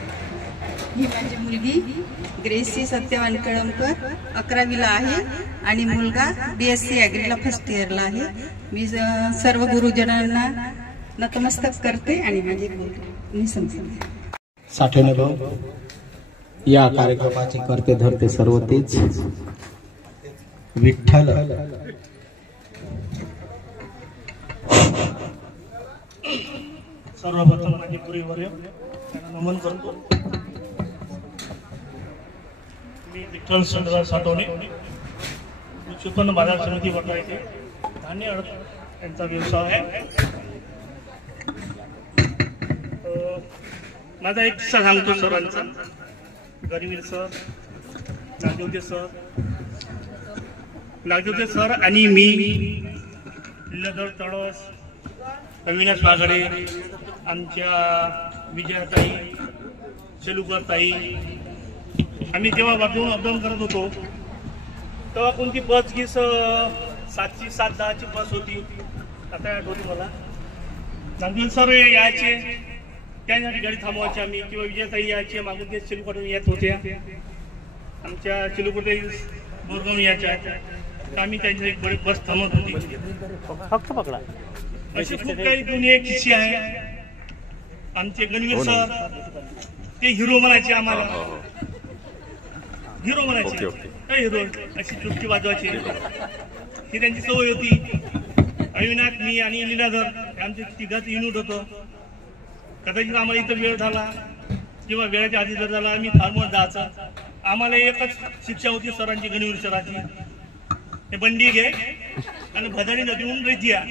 ही माझी मुलगी ग्रेसी सत्यवान कळमकर 11वीला आहे आणि मुलगा BSc ॲग्रीला 1st इयरला आहे. मी सर्व गुरुजनांना नतमस्तक करते आणि माझे मी संपते. साठवणे भाऊ, या कार्यक्रमाचे करते धरते सर्व तेच विठ्ठल. सर्वप्रथम माझे गुरुवर्य त्यांना नमन करतो. मी विठ्ठल चंद्रराव साठवणे, उत्पन्न बाजार समिती वर्धा येथे धान्य अडत यांचा व्यवसाय आहे. माझा एक किस्सा सांगतो सरांचा. गणवीर सर, नागदेवते सर आणि मी, लदर तळस, अविनाश वाघडे, आमच्या विजयाताई, शेलुकर ताई, आम्ही जेव्हा वर्धेहून अपडाऊन करत होतो तेव्हा कोणती बस गीस 7ची 7:10ची बस होती. आता आठवली मला. नागदेव सर यायचे, त्यासाठी गाडी थांबवायची आम्ही, किंवा विजयाताई यायचे, मागून ते चिलूकडून येत होत्या. आमच्या चिलूकडे बोरगाव यायच्या, तर आम्ही त्यांच्या एक बरी बस थांबवत होती. फक्त पकडा. अशी खूप काही दुनिया किस्से आहे. आमचे गणवीर सर ते हिरो म्हणायचे आम्हाला, हिरो म्हणायचे, हिरो अशी चुटकी वाजवायची, ही त्यांची सवय होती. अविनाश, मी आणि लीलाधर आमचे तिघाचं युनिट होतं. कदाचित आम्हाला इथं वेळ झाला किंवा वेळाच्या आधी जर झाला आम्ही फार्मवर जायचा. आम्हाला एकच शिक्षा होती सरांची, गणवीर सरांची, हे बंडी घे आणि भदानी नदीहून रेती या.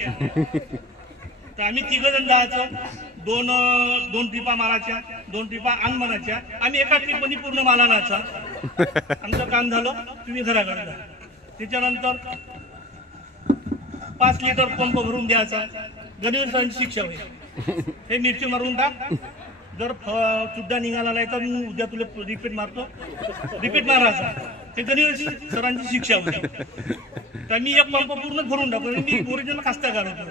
तर आम्ही तिघ जण जायचो. दोन ट्रिपा मारायच्या, 2 ट्रिपा अंग मारायच्या. आम्ही एका ट्रिपमध्ये पूर्ण माला नाचा. आमचं काम झालं, तुम्ही घराकडे जा. त्याच्यानंतर 5 लिटर पंप भरून द्यायचा. गणवीर सरांची शिक्षा होईल, हे मिरची मारून टाक, जर चुड्डा निघाला नाही तर मी उद्या तुला रिपीट मारतो, रिपीट मारायचा. ते गणवीर सरांची शिक्षा होती. तर मी एक पंप पूर्ण भरून टाकतो. मी ओरिजिनल कास्तागार होतो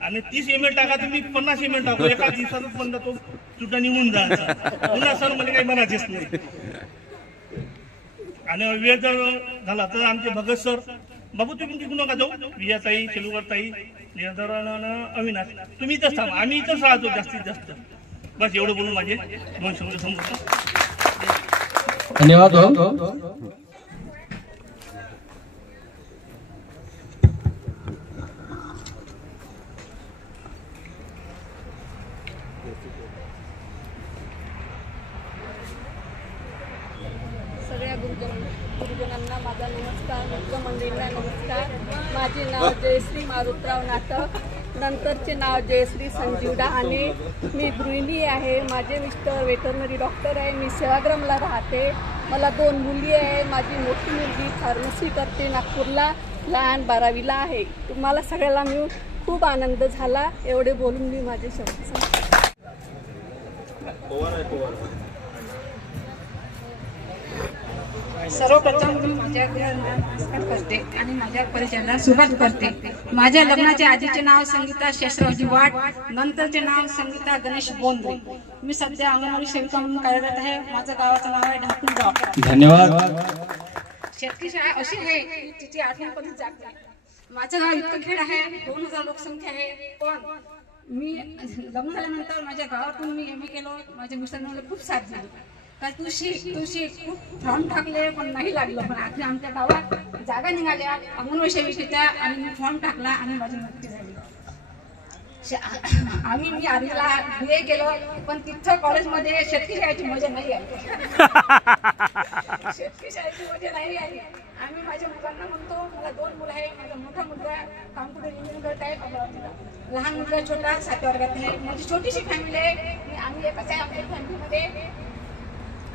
आणि 30 ml टाका तुम्ही 50 ml टाकतो. एका दिवसातच पण तो चुड्डा निघून जायचा. पुन्हा सर मला काही म्हणायचेच नाही. आणि वेळ जर झाला तर आमचे भगत सर, बाबू तुम्ही तिकडून नका जाऊ, विजयाताई, शेलुगरताई, अविनाश तुम्ही इथंच थांबा, आम्ही इथंच राहतो जास्तीत जास्त. बस एवढं बोलून माझे 2 शब्द संपवतो. धन्यवाद. सगळ्या गुरुजनांना माझा नमस्कार, मित्रमंडळींना नमस्कार. माझे नाव जयश्री मारुतराव नाटक, नंतरचे नाव जयश्री संजीव डहाणे. मी गृहिणी आहे. माझे मिस्टर वेटरनरी डॉक्टर आहे. मी सेवाग्रामला राहते. मला 2 मुली आहे. माझी मोठी मुलगी फार्मसी करते नागपूरला, लहान 12वीला आहे. तुम्हाला सगळ्याला मिळून खूप आनंद झाला. एवढे बोलून मी माझे शब्द सांगते. सर्वप्रथम मी माझ्या गुरुंना नमस्कार करते आणि माझ्या परिचयाला सुरुवात करते. माझ्या लग्नाच्या आधीचे नाव संगीता शेषरावजी वाट, नंतरचे नाव संगीता गणेश बोंद्रे. मी सध्या अंगणवाडी सेविका म्हणून कार्यरत आहे. माझं गावाचं नाव आहे ढाकुलगाव. धन्यवाद. शेतकी शाळा अशी आहे की तिची आठवण कधीच जात नाही. माझं गाव इतकं खेड आहे, 2000 लोकसंख्या आहे. पण मी लग्न झाल्यानंतर माझ्या गावातून मी MA केलं. माझ्या मिस्टरांनी मला खूप साथ दिली. काय तू शिक खूप फॉर्म टाकले पण नाही लागलं. पण आखरी आमच्या गावात जागा निघाल्या अंगणवाडी सेविकेच्या आणि मी फॉर्म टाकला आणि माझी नोकरी झाली. मी आर्मीला BA केलं पण तिथं कॉलेजमध्ये शेतकी शाळेची मजा नाही आली. शेतकी शाळेची मजा नाही आली. आम्ही माझ्या मुलांना म्हणतो, मला 2 मुलं आहे. माझा मोठा मुलगा कॉम्प्युटर इंजिनिअरिंग करत आहे अमरावतीला, लहान मुलगा छोटा 7व्या वर्गात आहे. माझी छोटीशी फॅमिली आहे. आम्ही एकच आहे आमच्या फॅमिलीमध्ये.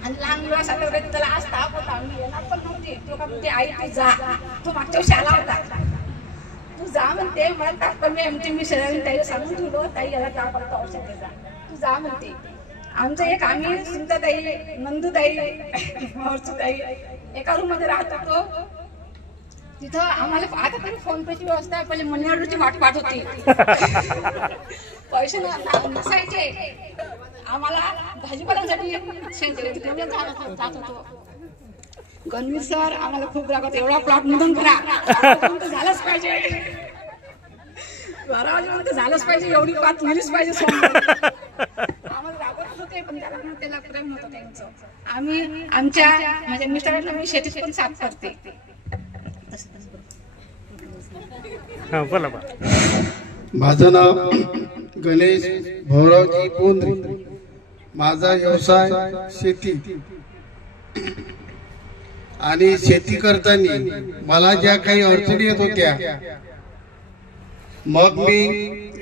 आणि लहान मुलगा 7व्या वर्गात, त्याला आज ताप होता. आम्ही येणार पण नव्हती. तो का म्हणते आई तू जा, तो मागच्या वर्षी आला होता, तू जा म्हणते. मला ताप पण मी शरीराने ताईला सांगून ठेवलो, ताई याला ताप आला औषध जा, तू जा म्हणते. आमचं एक आम्ही सुनीताताई, नंदूताई, ताई एका रूम मध्ये राहत होतो. तिथं आम्हाला आता तरी फोन पेची व्यवस्था आहे. पहिले मनी ऑर्डरची वाट पाहत होती. पैसे नसायचे. आम्हाला भाजीपाल्यांसाठी तिकडे जात होतो. गणवीर सर आम्हाला खूप रागवत, एवढा प्लॉट निधन करा, झालंच पाहिजे, 12 वाजेपर्यंत झालंच पाहिजे, एवढी बात मिळलीच पाहिजे. आम्हाला रागवत होते पण त्याला प्रेम होतं त्यांचं. आम्ही माझ्या मिस्टरांना मी शेतीत पण साथ करते. माझं नाव गणेश भाऊरावजी बोंद्रे. माझा व्यवसाय शेती आणि शेती करताना मला ज्या काही अडचणी येत होत्या, मग मी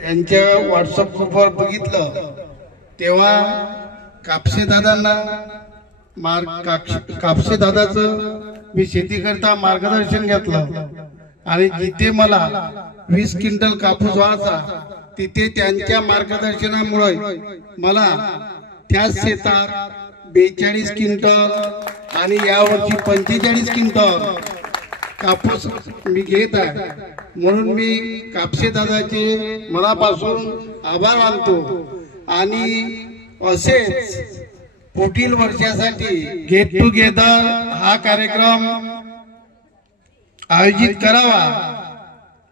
यांच्या व्हॉट्सअप ग्रुपवर बघितलं तेव्हा कापसे दादाचं मी शेती करता मार्गदर्शन घेतलं आणि जिथे मला 20 क्विंटल कापूस व्हायचा तिथे त्यांच्या मार्गदर्शनामुळे मला त्याच शेतात 42 क्विंटल आणि यावर्षी 45 क्विंटल कापूस मी घेत आहे. म्हणून मी कापसे दादाचे मनापासून आभार मानतो आणि असेच पुढील वर्षासाठी गेट टुगेदर हा कार्यक्रम आयोजित करावा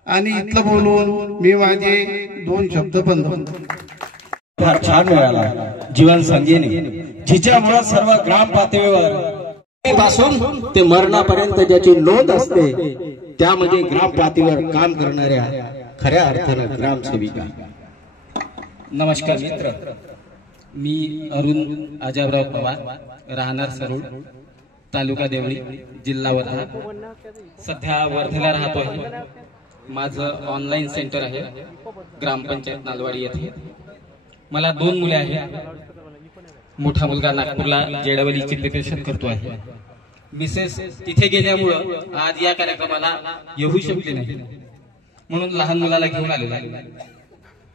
आणि इथलं बोलून मी माझे 2 शब्द बंद करतो. फार छान मिळाला, जीवन संगीने, जिच्यामुळे सर्व ग्राम पातळीवर पासून ते मरणापर्यंत ज्याची नोंद असते त्यामध्ये ग्राम पातळीवर काम करणाऱ्या खऱ्या अर्थानं ग्रामसेविका. नमस्कार मित्र, मी अरुण अजयराव पवार, राहणार सरोड, तालुका देवळी, जिल्हा वर्धा. सध्या वर्धेला राहतो आहे. माझं ऑनलाईन सेंटर आहे ग्रामपंचायत नालवाडी येथे. मला 2 मुले आहेत. मोठा मुलगा नागपूरला JEE चित्रीकरण करतो आहे. मिसेस तिथे गेल्यामुळं आज या कार्यक्रमाला येऊ शकले नाही, म्हणून लहान मुलाला घेऊन आलेला आहे.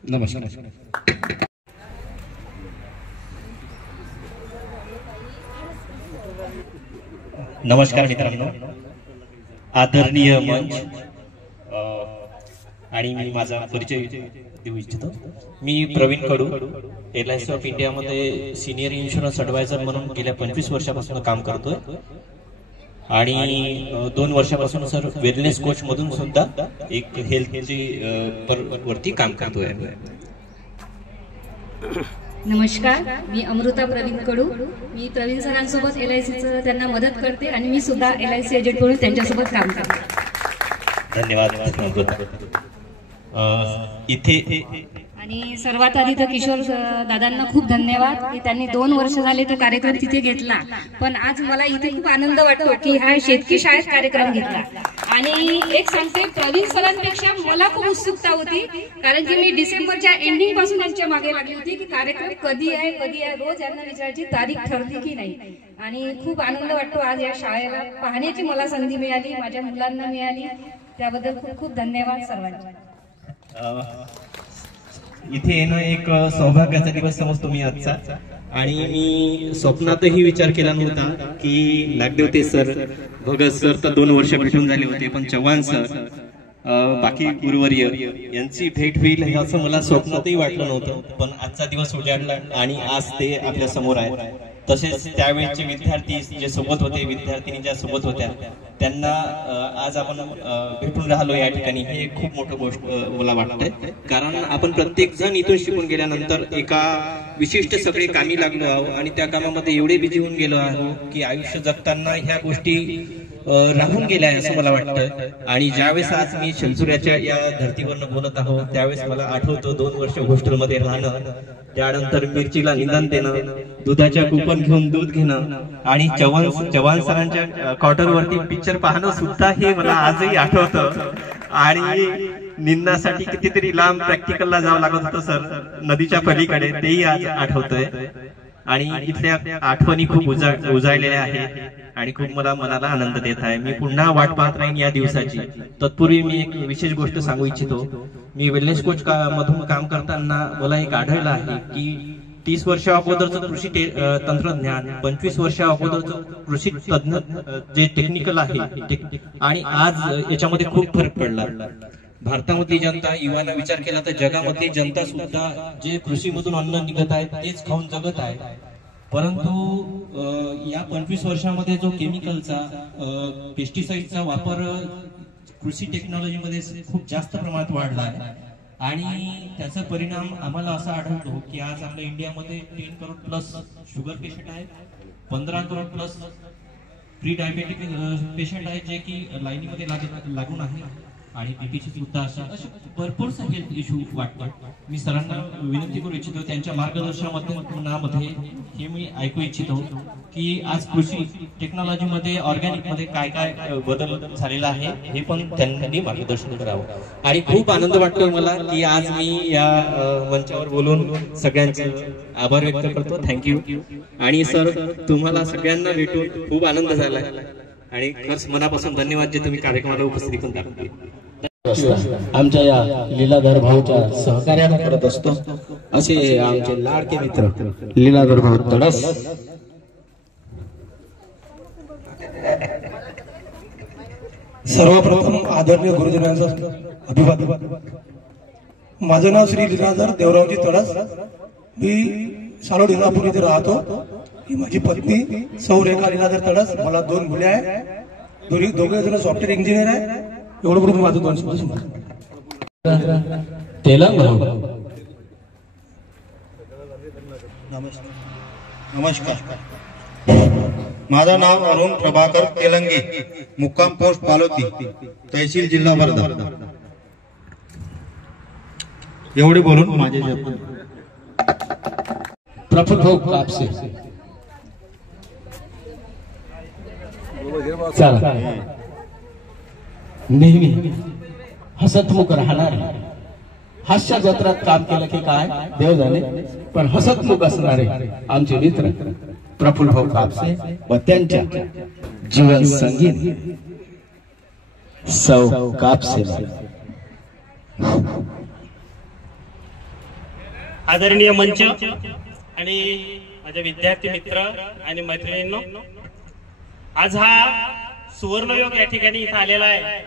नमस्कार. नमस्कार मित्रांनो, आदरणीय मंच आणि मी माझा परिचय देऊ इच्छितो. मी प्रवीण कडू, LIC ऑफ इंडियामध्ये सिनियर इन्शुरन्स ॲडवायझर म्हणून गेल्या 25 वर्षापासून काम करतोय आणि 2 वर्षापासून सर वेलनेस कोच मधून सुद्धा एक हेल्थची वरती काम करतोय. नमस्कार, मी अमृता प्रवीण कडू. मी प्रवीण सरांसोबत LICचं त्यांना मदत करते आणि मी सुद्धा LIC एजंट म्हणून त्यांच्यासोबत काम करते. धन्यवाद. इथे आणि सर्वात आधी तर किशोर दादांना खूप धन्यवाद की त्यांनी 2 वर्ष झाले तो कार्यक्रम तिथे घेतला. पण आज मला इथे खूप आनंद वाटतो की हा शेतकी शाळेत कार्यक्रम घेतला. आणि एक सांगते, प्रवीण सरांपेक्षा मला खूप उत्सुकता होती, कारण की मी डिसेंबरच्या एंडिंग पासून यांच्या मागे लागली होती की कार्यक्रम कधी आहे. रोज यांना विचारायची तारीख ठरली की नाही. आणि खूप आनंद वाटतो आज या शाळेला पाहण्याची मला संधी मिळाली, माझ्या मुलांना मिळाली. त्याबद्दल खूप खूप धन्यवाद सर्वांचे. इथे येणं एक सौभाग्याचा दिवस समजतो मी आजचा. आणि मी स्वप्नातही विचार केला नव्हता की नागदेवते सर, भगत सर तर 2 वर्ष भेटून झाले होते, पण चव्हाण सर, बाकी गुरुवर्य यांची भेट होईल असं मला स्वप्नातही वाटलं नव्हतं. पण आजचा दिवस उजाडला आणि आज ते आपल्या समोर आहे. तसेच त्यावेळेचे विद्यार्थी जे सोबत होते, विद्यार्थिनी ज्या सोबत होत्या, त्यांना आज आपण भेटून राहिलो या ठिकाणी, हे खूप मोठं गोष्ट मला वाटतंय. कारण आपण प्रत्येक जण इथून शिकून गेल्यानंतर एका विशिष्ट सगळे कामी लागलो आहोत आणि त्या कामामध्ये एवढे बिझी होऊन गेलो आहोत की आयुष्य जगताना ह्या गोष्टी राहून गेल्या असं मला वाटतं. आणि ज्यावेळेस आज मी शेलसुऱ्याच्या या धर्तीवरनं बोलत आहोत त्यावेळेस मला आठवतं 2 वर्ष हॉस्टेलमध्ये राहणं, त्यानंतर मिरचीला निदान देणं, दुधाच्या कुपन घेऊन दूध घेणं आणि चव्हाण सरांच्या क्वार्टरवरती पिक्चर पाहणं सुद्धा हे मला आजही आठवतं. आणि निंदासाठी कितीतरी लांब प्रॅक्टिकलला जावं लागत होतं सर, नदीच्या पलीकडे, तेही आज आठवतंय. आणि इथल्या आठवणी खूप उजाळलेल्या आहेत आणि खूप मला मनाला आनंद देत आहे. मी पुन्हा वाट पाहत राहीन या दिवसाची. तत्पूर्वी मी एक विशेष गोष्ट सांगू इच्छितो. मी वेलनेस कोच मधून काम करताना मला एक आढळलं आहे की 30 वर्षा अगोदरचं कृषी तंत्रज्ञान, 25 वर्षा अगोदरचं कृषी तज्ञ जे टेक्निकल आहे आणि आज याच्यामध्ये खूप फरक पडला. भारतामधली जनता, युवांना विचार केला तर जगामधली जनता सुद्धा जे कृषीमधून अन्न निघत आहे तेच खाऊन जगत आहे. परंतु या 25 वर्षामध्ये जो केमिकलचा, पेस्टिसाइडचा वापर कृषी टेक्नॉलॉजीमध्ये खूप जास्त प्रमाणात वाढला आहे. आणि त्याचा परिणाम आम्हाला असा आढळतो की आज आपल्या इंडियामध्ये 10 करोड प्लस शुगर पेशंट आहेत, 15 crore plus pre diabetic patient आहेत जे की लाईनीमध्ये लागून आहे. आणि बीपीची सुद्धा अशा भरपूर हेल्थ इश्यू वाटतात. मी सरांना विनंती करू इच्छितो, त्यांच्या मार्गदर्शनामध्ये हे मी ऐकू इच्छितो की आज कृषी टेक्नॉलॉजीमध्ये, ऑर्गॅनिकमध्ये काय काय बदल झालेला आहे हे पण त्यांनी मार्गदर्शन करावं. आणि खूप आनंद वाटतो मला की आज मी या मंचावर बोलून सगळ्यांचे आभार व्यक्त करतो. थँक्यू. आणि सर, तुम्हाला सगळ्यांना भेटून खूप आनंद झाला आणि खरंच मनापासून धन्यवाद जे तुम्ही कार्यक्रमाला उपस्थिती पण दाखवली. आमच्या या लीलाधर भाऊच्या सहकार्याने करत असतो असे आमचे लाडके मित्र लीलाधर भाऊ तडस. सर्वप्रथम आदरणीय गुरुजनांचं अभिवादन. माझं नाव श्री लीलाधर देवरावजी तडस. मी सालोड इंदापूर इथे राहतो. ही माझी पत्नी सौ रेखा लीलाधर तडस. मला 2 मुले आहे. दोघे जण सॉफ्टवेअर इंजिनियर आहे. एवढं करून माझं 2 शब्द तेलंगणा नमस्कार. माझं नाव अरुण प्रभाकर तेलंगे, मुक्काम पोस्ट पालोती, तहसील जिल्हा वर्धा. एवढे बोलून माझे प्रफुल्ल भाऊ कापसे. चला, नेहमी हसतमुख राहणार, हास्य जत्रात काम केलं की काय देव जाणे, पण हसतमुख असणारे आमचे मित्र प्रफुल्ल भाऊ कापसे व त्यांच्या जीवन संगीत सौ कापसे. आदरणीय मंच आणि माझे विद्यार्थी मित्र आणि मैत्रिणींनो, आज हा सुवर्णयोग या ठिकाणी इथं आलेला आहे.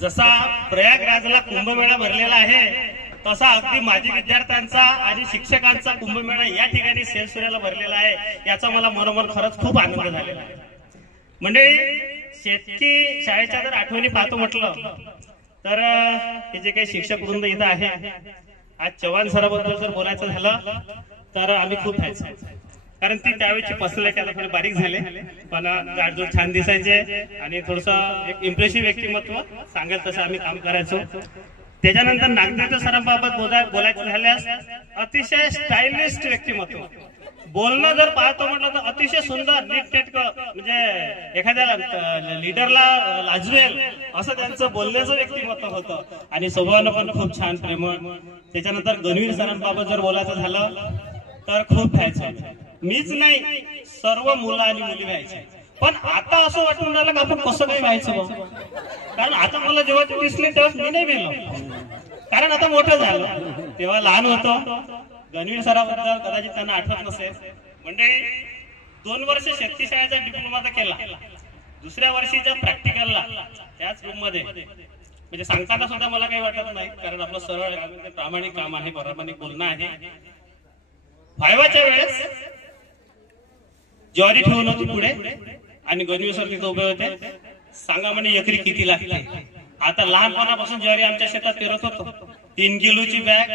जसा प्रयागराजला कुंभमेळा भरलेला आहे, तसा अगदी माजी विद्यार्थ्यांचा आणि शिक्षकांचा कुंभमेळा या ठिकाणी सेलसुऱ्याला भरलेला आहे. याचा मला मनोमन खरंच खूप आनंद झालेला आहे. म्हणजे शेतकी शाळेच्या जर आठवणी पाहतो म्हटलं तर हे जे काही शिक्षक वृंद इथं आहे, आज चव्हाण सराबद्दल जर बोलायचं झालं तर आम्ही खूप खायचो, कारण ती त्यावेळेची पर्सनॅलिटी आता थोडी बारीक झाले, पण जाडजूड छान दिसायचे आणि थोडस एक इम्प्रेसिव्ह व्यक्तिमत्व सांगेल तसं आम्ही काम करायचो. त्याच्यानंतर नागदेव सरांबाबत बोलायचं झाल्यास अतिशय स्टायलिस्ट व्यक्तिमत्व, बोलणं जर पाहतो म्हटलं तर अतिशय सुंदर नीटनेटकं, म्हणजे एखाद्या लीडरला लाजवेल असं त्यांचं बोलण्याचं व्यक्तिमत्व होतं आणि स्वभावानं पण खूप छान प्रेमळ. त्याच्यानंतर गणवीर सरांबाबत जर बोलायचं झालं तर खूप व्हायचं, मीच नाही सर्व मुलं आणि मुली व्हायचे. पण आता असं वाटून राहिलं की आपण कसं काही व्हायचं, कारण आता मला जेव्हा ते दिसले तेव्हा मी नाही गेलो, कारण आता मोठं झालं, तेव्हा लहान होतो. गणवीर सराबद्दल कदाचित त्यांना आठवत नसेल, म्हणजे 2 वर्ष शेतकी शाळेचा डिप्लोमा केला, दुसऱ्या वर्षीच्या प्रॅक्टिकलला त्याच रूम मध्ये, म्हणजे सांगताना सुद्धा मला काही वाटत नाही, कारण आपलं सरळ प्रामाणिक काम आहे, प्रामाणिक बोलणं आहे. फायवाच्या वेळेस ज्वारी ठेवून होती पुढे आणि गणवीर सर तिथे उभे होते, सांगा म्हणे एकरी किती लागते. आता लहानपणापासून ज्वारी आमच्या शेतात पेरत होतो, 3 किलोची बॅग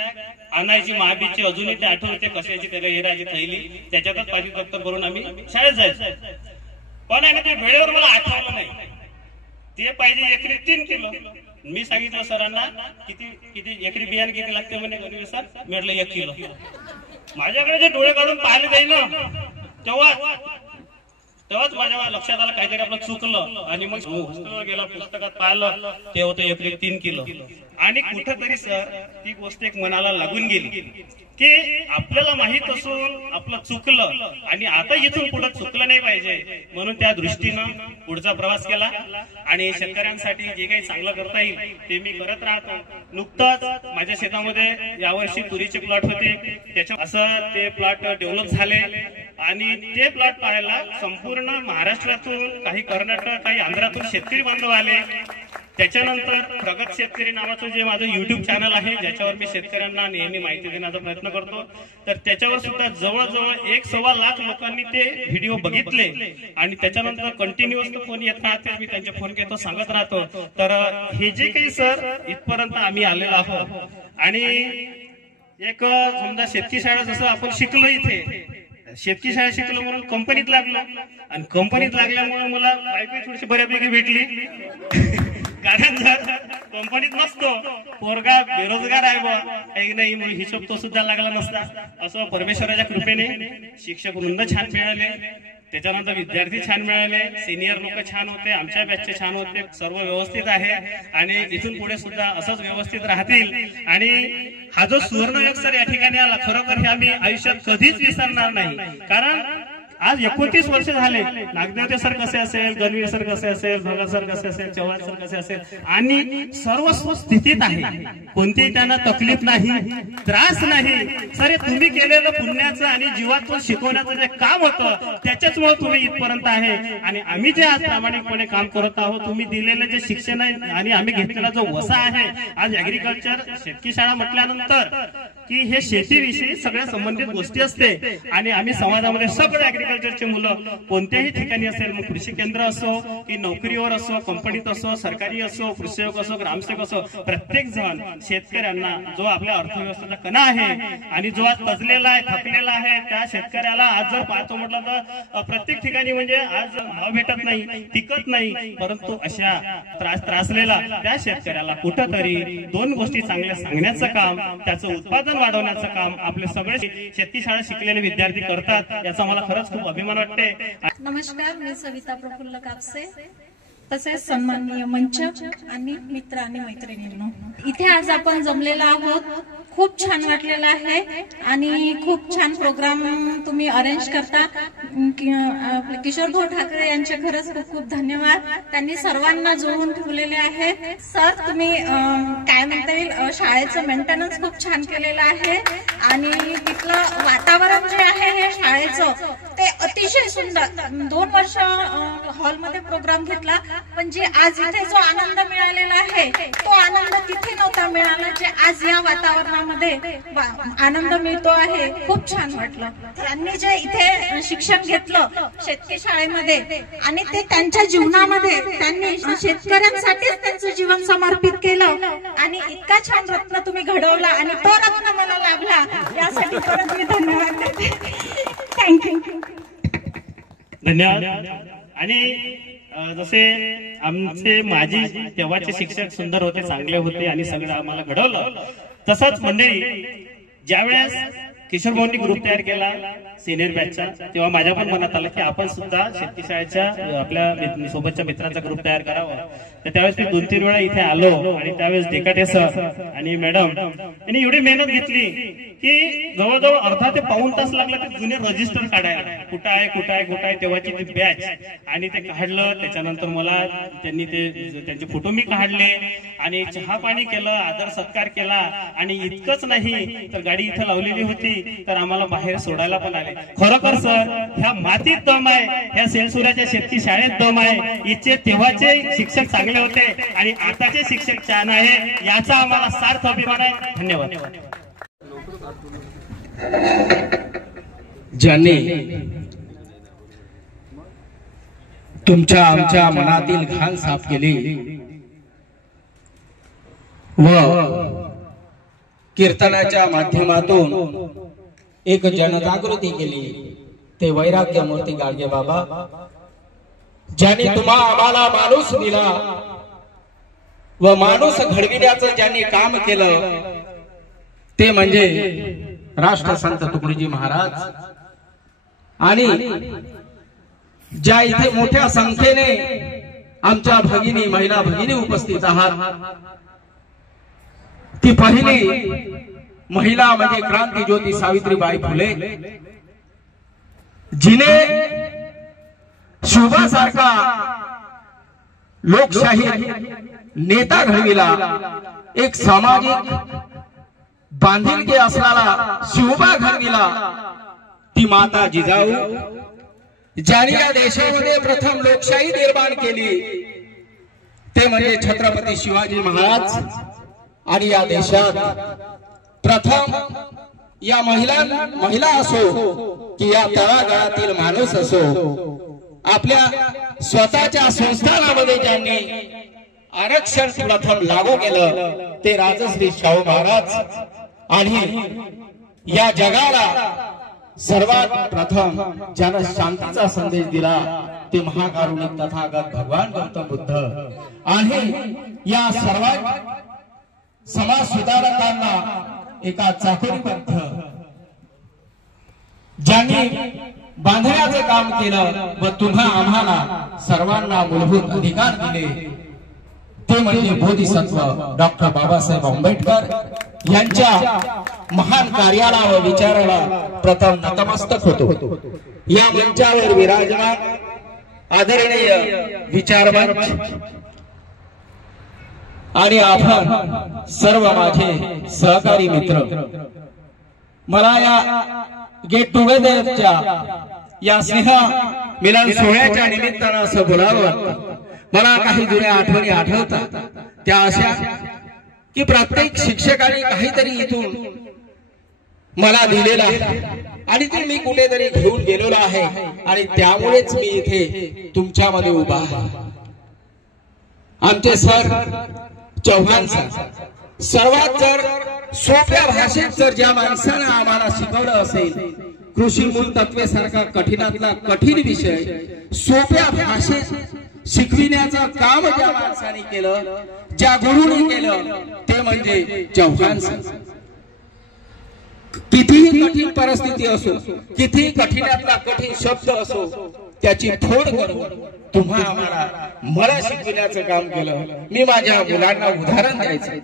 आणायची महाबीजची, अजूनही ते आठवते कशाची, त्याला हिराची थैली, त्याच्यातच पाठी दप्तर भरून आम्ही शाळेत जायचो. पण आहे ना, ते वेळेवर मला आठवलं नाही, ते पाहिजे एकरी 3 किलो. मी सांगितलं सरांना किती एकरी बियाणे किती लागते म्हणे गणवीर सर, म्हटलं 1 किलो. माझ्याकडे जे डोळे काढून पाहिले जाईल ना तेव्हाच माझ्या लक्षात आलं काहीतरी आपलं चुकलं, आणि मग पुस्तकात गेला, पुस्तकात पाहिलं ते होतं एकरी 3 किलो. आणि कुठंतरी सर ती गोष्ट एक मनाला लागून गेली की आपल्याला माहित असून आपलं चुकलं आणि आता इथून पुढे चुकलं नाही पाहिजे, म्हणून त्या दृष्टीनं पुढचा प्रवास केला आणि शेतकऱ्यांसाठी जे काही चांगलं करता येईल ते मी करत राहतो. नुकतंच माझ्या शेतामध्ये यावर्षी तुरीचे प्लॉट होते, त्याच्या असं ते प्लॉट डेव्हलप झाले आणि ते प्लॉट पाहायला संपूर्ण महाराष्ट्रातून, काही कर्नाटक, काही आंध्रातून शेतकरी बांधव आले. त्याच्यानंतर प्रगत शेतकरी नावाचं जे माझं युट्यूब चॅनल आहे, ज्याच्यावर मी शेतकऱ्यांना नेहमी माहिती देण्याचा प्रयत्न करतो, तर त्याच्यावर सुद्धा जवळजवळ 1.25 लाख लोकांनी ते व्हिडिओ बघितले आणि त्याच्यानंतर कंटिन्युअस फोन येत राहते, मी त्यांचे फोन घेतो, सांगत राहतो. तर हे जे काही सर इथपर्यंत आम्ही आलेलो आहोत आणि एक समजा शेतकी शाळा जसं आपण शिकलो, इथे शेतकी शाळा शिकलो म्हणून कंपनीत लागलो आणि कंपनीत लागल्यामुळे मला बायको थोडीशी बऱ्यापैकी भेटली, कारण जर कंपनीत नसतो, पोरगा बेरोजगार आहे बा काही नाही, हिशोब तो सुद्धा लागला नसता. असं परमेश्वराच्या कृपेने शिक्षक वृंद छान मिळाले, त्याच्यानंतर विद्यार्थी छान मिळाले, सिनियर लोक छान होते, आमच्या बॅचचे छान होते, सर्व व्यवस्थित आहे आणि इथून पुढे सुद्धा असंच व्यवस्थित राहतील. आणि हा जो सुवर्णयोग सर या ठिकाणी आला, खरोखर हे आम्ही आयुष्यात कधीच विसरणार नाही, कारण आज 29 वर्ष झाले. नागदेवते सर कसे असेल, गणवीर सर कसे असेल, भगत सर कसे असेल, चव्हाण सर कसे असेल, आणि सर्व स्थितीत आहे, कोणतीही त्यांना तकलीफ नाही, त्रास नाही. सर तुम्ही केलेलं पुण्याचं आणि जीवातून शिकवण्याचं जे काम होतं त्याच्याचमुळे तुम्ही इथपर्यंत आहे आणि आम्ही जे आज प्रामाणिकपणे काम करत आहोत, तुम्ही दिलेलं जे शिक्षण आहे आणि आम्ही घेतलेला जो वसा आहे, आज ऍग्रिकल्चर शेतकी शाळा म्हटल्यानंतर की हे शेतीविषयी सगळ्या संबंधित गोष्टी असते आणि आम्ही समाजामध्ये सगळे ऍग्रिकल्चरचे मुलं कोणत्याही ठिकाणी असेल, मग कृषी केंद्र असो की नोकरीवर असो, कंपनीत असो, सरकारी असो, कृषीसेवक असो, ग्रामसेवक असो, प्रत्येक जण शेतकऱ्यांना जो आपल्या अर्थव्यवस्थेचा कणा आहे आणि जो आज पजलेला आहे, थकलेला आहे, त्या शेतकऱ्याला आज जर पाहतो म्हटलं तर प्रत्येक ठिकाणी म्हणजे आज भाव भेटत नाही, टिकत नाही, परंतु अशा त्रासलेला त्या शेतकऱ्याला कुठंतरी दोन गोष्टी चांगल्या सांगण्याचं काम, त्याचं उत्पादन वाढवण्याचं काम आपले सगळे शेती शाळा शिकलेले विद्यार्थी करतात, याचा मला खरंच खूप अभिमान वाटते. नमस्कार, मी सविता प्रफुल्ल कापसे, तसेच सन्माननीय मंच आणि मित्र आणि मैत्रिणींनो, इथे आज आपण जमलेला आहोत. खूप छान वाटलेलं आहे आणि खूप छान प्रोग्राम तुम्ही अरेंज करता. किशोर भाऊ ठाकरे यांचे खरंच खूप खूप धन्यवाद. त्यांनी सर्वांना जोडून ठेवलेले आहे. सर, तुम्ही काय म्हणता येईल, शाळेचं मेंटेनन्स खूप छान केलेलं आहे आणि तिथलं वातावरण जे आहे हे शाळेचं ते अतिशय सुंदर. 2 वर्ष हॉलमध्ये प्रोग्राम घेतला, पण जे आज इथे जो आनंद मिळालेला आहे तो आनंद तिथे नव्हता मिळाला, जे आज या वातावरणामध्ये आनंद मिळतो आहे. खूप छान वाटलं. त्यांनी जे इथे शिक्षण घेतलं शेतकी शाळेमध्ये आणि ते त्यांच्या जीवनामध्ये त्यांनी शेतकऱ्यांसाठीच त्यांचं जीवन समर्पित केलं आणि इतका छान रत्न तुम्ही घडवला आणि तो रत्न मला लाभला, यासाठी परत मी धन्यवाद देते. थँक्यू. धन्यवाद. आणि जसे आमचे माजी तेव्हाचे शिक्षक सुंदर होते, चांगले होते आणि सगळं आम्हाला घडवलं, तसंच मंडळी ज्यावेळेस किशोर भाऊंनी ग्रुप तयार केला सिनियर बॅचचा, तेव्हा माझ्या पण मनात आलं की आपण सुद्धा शेती शाळेच्या आपल्या सोबतच्या मित्रांचा ग्रुप तयार करावा. तर त्यावेळेस मी 2-3 वेळा इथे आलो आणि त्यावेळेस डेकाटे सर आणि मॅडम यांनी एवढी मेहनत घेतली की जवळजवळ अर्धा ते पाऊण तास लागला ते जुने रजिस्टर काढायला, कुठं आहे तेव्हाची ती बॅच, आणि ते काढलं. त्याच्यानंतर मला त्यांनी त्यांचे फोटो मी काढले आणि चहा पाणी केलं, आदर सत्कार केला. आणि इतकंच नाही तर गाडी इथं लावलेली होती तर आम्हाला बाहेर सोडायला पण आले. खरोखर सर, ह्या मातीत दम आहे, ह्या सेलसुराच्या शेती शाळेत दम आहे. इथचे तेव्हाचे शिक्षक चांगले होते आणि आताचे शिक्षक छान आहे, याचा आम्हाला सार्थ अभिमान आहे. धन्यवाद. ज्यांनी तुमच्या आमच्या मनातील घाण साफ केली व कीर्तनाच्या माध्यमातून एक जनजागृती केली, ते वैराग्य मूर्ती गाडगे बाबा. ज्यांनी तुम्हा आम्हाला माणूस दिला व माणूस घडविण्याचं ज्यांनी काम केलं ते म्हणजे राष्ट्रसंत तुकडोजी महाराज. आणि ज्या इथे मोठ्या संख्येने आमच्या भगिनी, महिला भगिनी उपस्थित आहात, ती पहिली महिला म्हणजे क्रांती ज्योती सावित्रीबाई फुले, जिने शोभासारखा लोकशाही नेता घडविला, एक सामाजिक बांधिलकी असणारा शोभा घडविला, ती माता जिजाऊ. ज्यांनी या देशामध्ये प्रथम लोकशाही निर्माण केली ते म्हणजे छत्रपती शिवाजी महाराज. आणि या देशात प्रथम या महिला असो की या तळागाळातील माणूस असो, आपल्या स्वतःच्या संस्थानामध्ये ज्यांनी आरक्षण प्रथम लागू केलं ते राजश्री शाहू महाराज. आणि या जगाला सर्वात प्रथम ज्यानं शांतीचा संदेश दिला ते महाकारुणिक तथागत भगवान गौतम बुद्ध. आणि या सर्व समाज सुधारकांना एका चाकोरीबद्ध ज्यांनी बांधण्याचे काम केलं व पुन्हा आम्हाला सर्वांना मूलभूत अधिकार दिले ते म्हणजे बोधिसत्व डॉक्टर बाबासाहेब आंबेडकर यांच्या महान कार्याला व विचाराला प्रथम नतमस्तक होतो. या मंचावर विराजमान आदरणीय विचारवंत आणि आपण सर्व माझे सहकारी मित्र, मला या गेट टुगेदरच्या या स्नेह मिलन सोहळ्याच्या निमित्तानं असं बोलावं वाटतं. मला काही जुन्या आठवणी आठवतात, त्या अशा की प्रत्येक शिक्षकाने काहीतरी इथून मला दिलेला आहे आणि ते मी कुठेतरी घेऊन गेलेलो आहे आणि त्यामुळेच मी इथे तुमच्यामध्ये उभा आहे. आमचे सर चव्हाण सर सर्वात जर सोप्या भाषेत जर ज्या माणसानं आम्हाला शिकवलं असेल, कृषी मूल तत्वेसारखा कठीणातला कठीण विषय सोप्या भाषेत शिकविण्याचं काम ज्या माणसाने केलं, ज्या गुरुने केलं, ते म्हणजे चव्हाण सर. कितीही कठीण परिस्थिती असो, कितीही कठीणातला कठीण शब्द असो, त्याची फोड करून तुम्हा आम्हाला मला शिकविण्याचं काम केलं. मी माझ्या मुलांना उदाहरण द्यायचं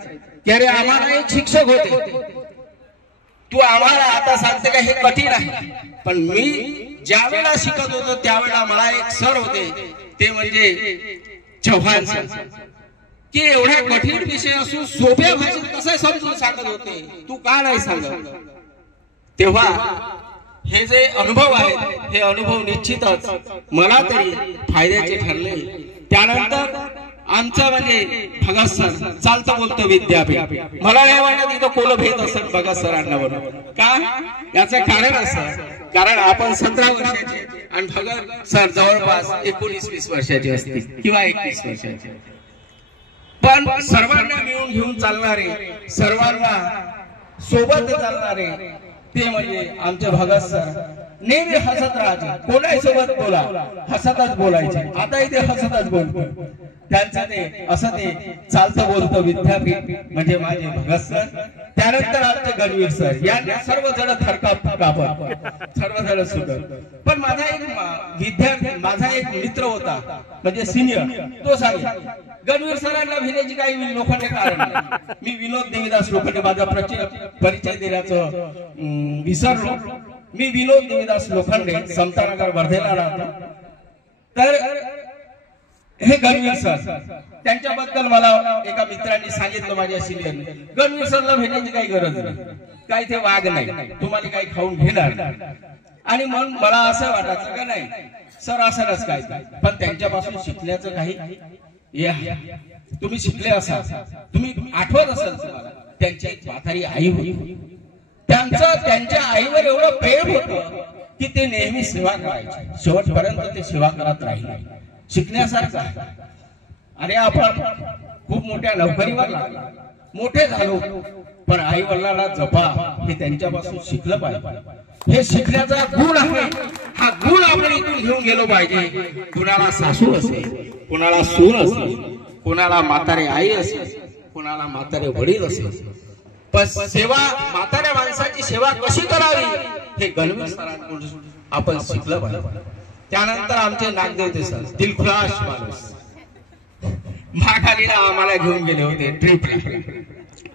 की अरे आम्हाला एक शिक्षक होते, तू आम्हाला आता सांगते का हे कठीण आहे, पण मी ज्या वेळेला शिकत होतो त्यावेळेला मला एक सर होते, ते म्हणजे चव्हाण सर, की एवढा कठीण विषय असून सोप्या भाषेत कसं समजून सांगत होते, तू का नाही सांगत. तेव्हा हे जे अनुभव आहेत, हे अनुभव निश्चितच मला तरी फायद्याचे ठरले. त्यानंतर आमचं म्हणजे भगत सर चालतं बोलतं विद्यापीठ, मला नाही वाटत इथं कोण भेद असेल भगत सरांना बरोबर. का याचं कारण असं, कारण आपण 17 वर्षाचे आणि भगत सर जवळपास 19-20 वर्षाचे असतील किंवा 21 वर्षाचे, पण सर्वांना मिळून घेऊन चालणारे, सर्वांना सोबत चालणारे ते म्हणजे आमचे भगत सर. नेहमी हसत राहायचे, कोणाही सोबत बोला हसतच बोलायचे. आता इथे हसतच बोलतो. त्यांचं ते असं ते चालतं बोलतं विद्यापीठ म्हणजे माझे भगत सर. त्यानंतर आमचे गणवीर सर, यांना सर्वजण थरकाप सर्वजण सुटत. पण माझा एक विद्यार्थी, माझा एक मित्र होता म्हणजे सिनियर, तो सांगे गणवीर सरांना भिण्याची काही लोखंडे कारण नाही. मी विनोद देवीदास लोखंडे, माझा परिचय देण्याचं विसरलो. मी विनोद देवीदास लोखंडे, समतानगर वर्धेला राहतो. तर हे गणवीर सर, त्यांच्याबद्दल मला एका मित्रांनी सांगितलं, माझ्या सिनियरने, गणवीर सरला भेटण्याची काही गरज नाही, काही ते वाघ नाही, तुम्हाला काही खाऊन घेणार. आणि मग मला असं वाटायचं का नाही सर असंच काय, पण त्यांच्यापासून शिकण्याचं काही तुम्ही शिकले असाल, तुम्ही आठवत असाल तुम्हाला त्यांची एक म्हातारी आई होती. त्यांच्या आईवर एवढं प्रेम होतं की ते नेहमी सेवा करायचे, शेवटपर्यंत ते सेवा करत राहिले. शिकण्यासारखं. अरे आपण खूप मोठ्या नोकरीवर लागलो, मोठे झालो, पण आई वडिलांना जपा हे त्यांच्यापासून शिकलं पाहिजे. हे शिकण्याचा गुण आहे, हा गुण आपण इथून घेऊन गेलो पाहिजे. कुणाला सासू असेल, कुणाला सून असेल, कुणाला म्हातारे आई असेल, कुणाला म्हातारे वडील असेल, पण सेवा, म्हाताऱ्या माणसाची सेवा कशी करावी हे गणवीर सरांकडून आपण शिकलं पाहिजे. त्यानंतर आमचे नागदेवते सर, दिलखुलास माणूस, महाखालीला आम्हाला घेऊन गेले होते ट्रिपला.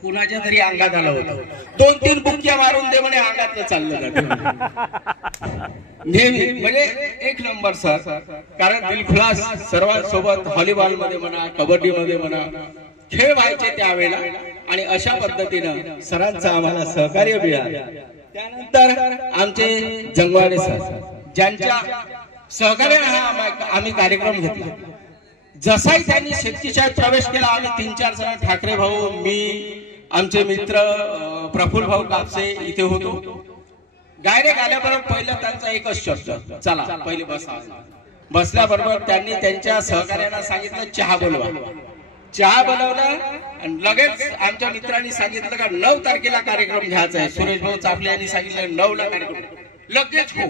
कुणाच्या तरी अंगात आलं होतं, 2-3 बुक्क्या मारून दे म्हणे, अंगातलं चाललं नेहमी. म्हणजे एक नंबर सर, कारण दिलखुलास सर्वांसोबत व्हॉलीबॉल मध्ये म्हणा, कबड्डी मध्ये म्हणा खेळ व्हायचे त्यावेळेला. आणि अशा पद्धतीनं सरांचं आम्हाला सहकार्य मिळालं. त्यानंतर आमचे जंगवाडे सर, ज्यांच्या सहकार्याने हा आम्ही कार्यक्रम घेतला. जसाही त्यांनी शेतकी शाळेत प्रवेश केला, आम्ही 3-4 जण, ठाकरे भाऊ, मी, आमचे मित्र प्रफुल्ल भाऊ कापसे इथे होतो. डायरेक्ट आल्याबरोबर पहिलं त्यांचा एकच शब्द, चला पहिले बसा. बसल्याबरोबर त्यांनी त्यांच्या सहकार्यांना सांगितलं चहा बोलवा. चहा बनवला आणि लगेच आमच्या मित्रांनी सांगितलं का 9 तारखेला कार्यक्रम घ्यायचा आहे. सुरेश भाऊ चाफले यांनी सांगितलं 9ला कार्यक्रम, लगेच हो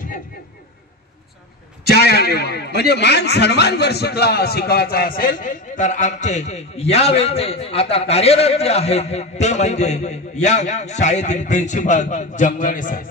चहा आणले. म्हणजे मान सन्मान जर शिकवायचा असेल तर आमचे यावेळेचे आता कार्यरत जे आहेत ते म्हणजे या शाळेतील प्रिन्सिपल जंगवाडे साहेब,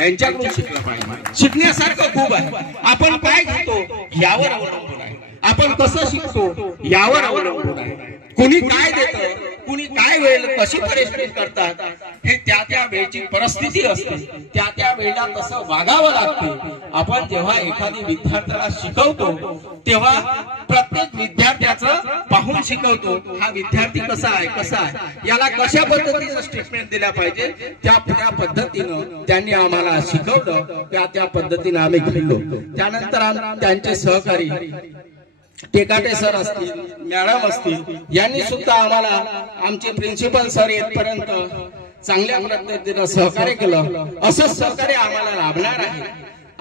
यांच्याकडून शिकलं पाहिजे. शिकण्यासारखं खूप आहे. आपण काय घेतो यावर अवलंबून आहे, आपण कसं शिकतो यावर अवलंबून आहे. कुणी काय देतं, कुणी काय वेळ कशी परिस्थिती करतात हे त्या वेळची परिस्थिती असते, त्या वेळेला तसं वागावं लागते. आपण जेव्हा एखादी विद्यार्थ्याला शिकवतो तेव्हा प्रत्येक विद्यार्थ्याचं पाहून शिकवतो. हा विद्यार्थी कसा आहे, याला कशा पद्धतीचं स्टेटमेंट दिल्या पाहिजे, त्या पद्धतीनं त्यांनी आम्हाला शिकवलं, त्या पद्धतीनं आम्ही घडलो. त्यानंतर त्यांचे सहकारी टेकाटे सर असतील, मॅडम असतील, यांनी सुद्धा आम्हाला, आमचे प्रिन्सिपल सर येतपर्यंत चांगल्या पद्धतीनं सहकार्य केलं. असंच सहकार्य आम्हाला लाभणार आहे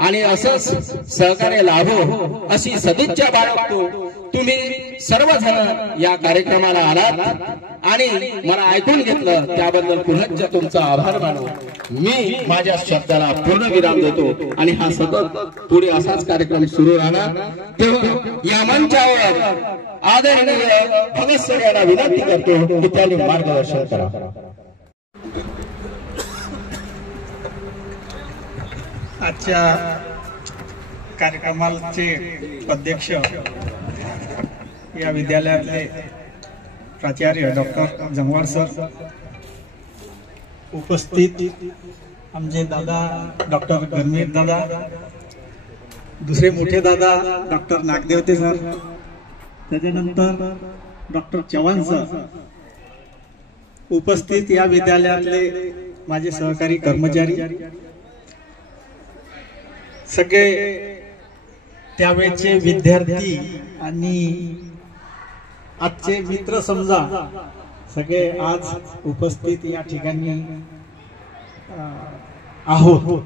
आणि असंच सहकार्य लाभो अशी सदिच्छा बाळगतो. तुम्ही सर्वजण या कार्यक्रमाला आलात आणि मला ऐकून घेतलं त्याबद्दल पुन्हा तुमचा आभार मानतो. मी माझ्या शब्दाला पूर्ण विराम देतो आणि हा सतत पुढे असाच कार्यक्रम सुरू राहणार. तेव्हा या मंचावर आदरणीय भगत सर यांना विनंती करतो की त्यांनी मार्गदर्शन करा. आजच्या कार्यक्रमाचे अध्यक्ष या विद्यालयातले प्राचार्य डॉक्टर जमवार सर, उपस्थित आमचे दादा डॉक्टर गणवीर दादा, दुसरे मोठे दादा डॉक्टर नागदेवते सर, त्याच्यानंतर डॉक्टर चव्हाण सर, उपस्थित या विद्यालयातले माझे सहकारी कर्मचारी, सगळे त्यावेळेचे विद्यार्थी आणि आजचे मित्र समजा सगळे आज उपस्थित या ठिकाणी आहोत.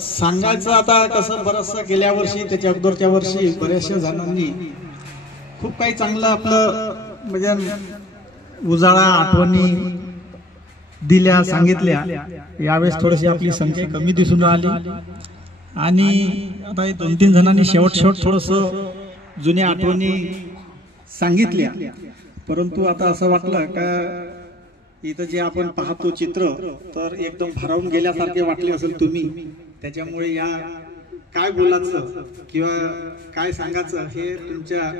सांगायचं आता कसं, बरंचसं गेल्या वर्षी त्याच्या अगोदरच्या वर्षी बऱ्याचशा जणांनी खूप काही चांगलं आपलं म्हणजे उजाळा आठवणी दिल्या, सांगितल्या. यावेळेस थोडीशी आपली संख्या कमी दिसून राहिली आणि आता 2-3 जणांनी शेवट थोडस जुन्या आठवणी सांगितल्या. परंतु आता असं वाटलं का इथं जे आपण पाहतो चित्र तर एकदम भारावून गेल्यासारखे वाटले असेल तुम्ही. त्याच्यामुळे या काय बोलायचं किंवा काय सांगायचं हे तुमच्या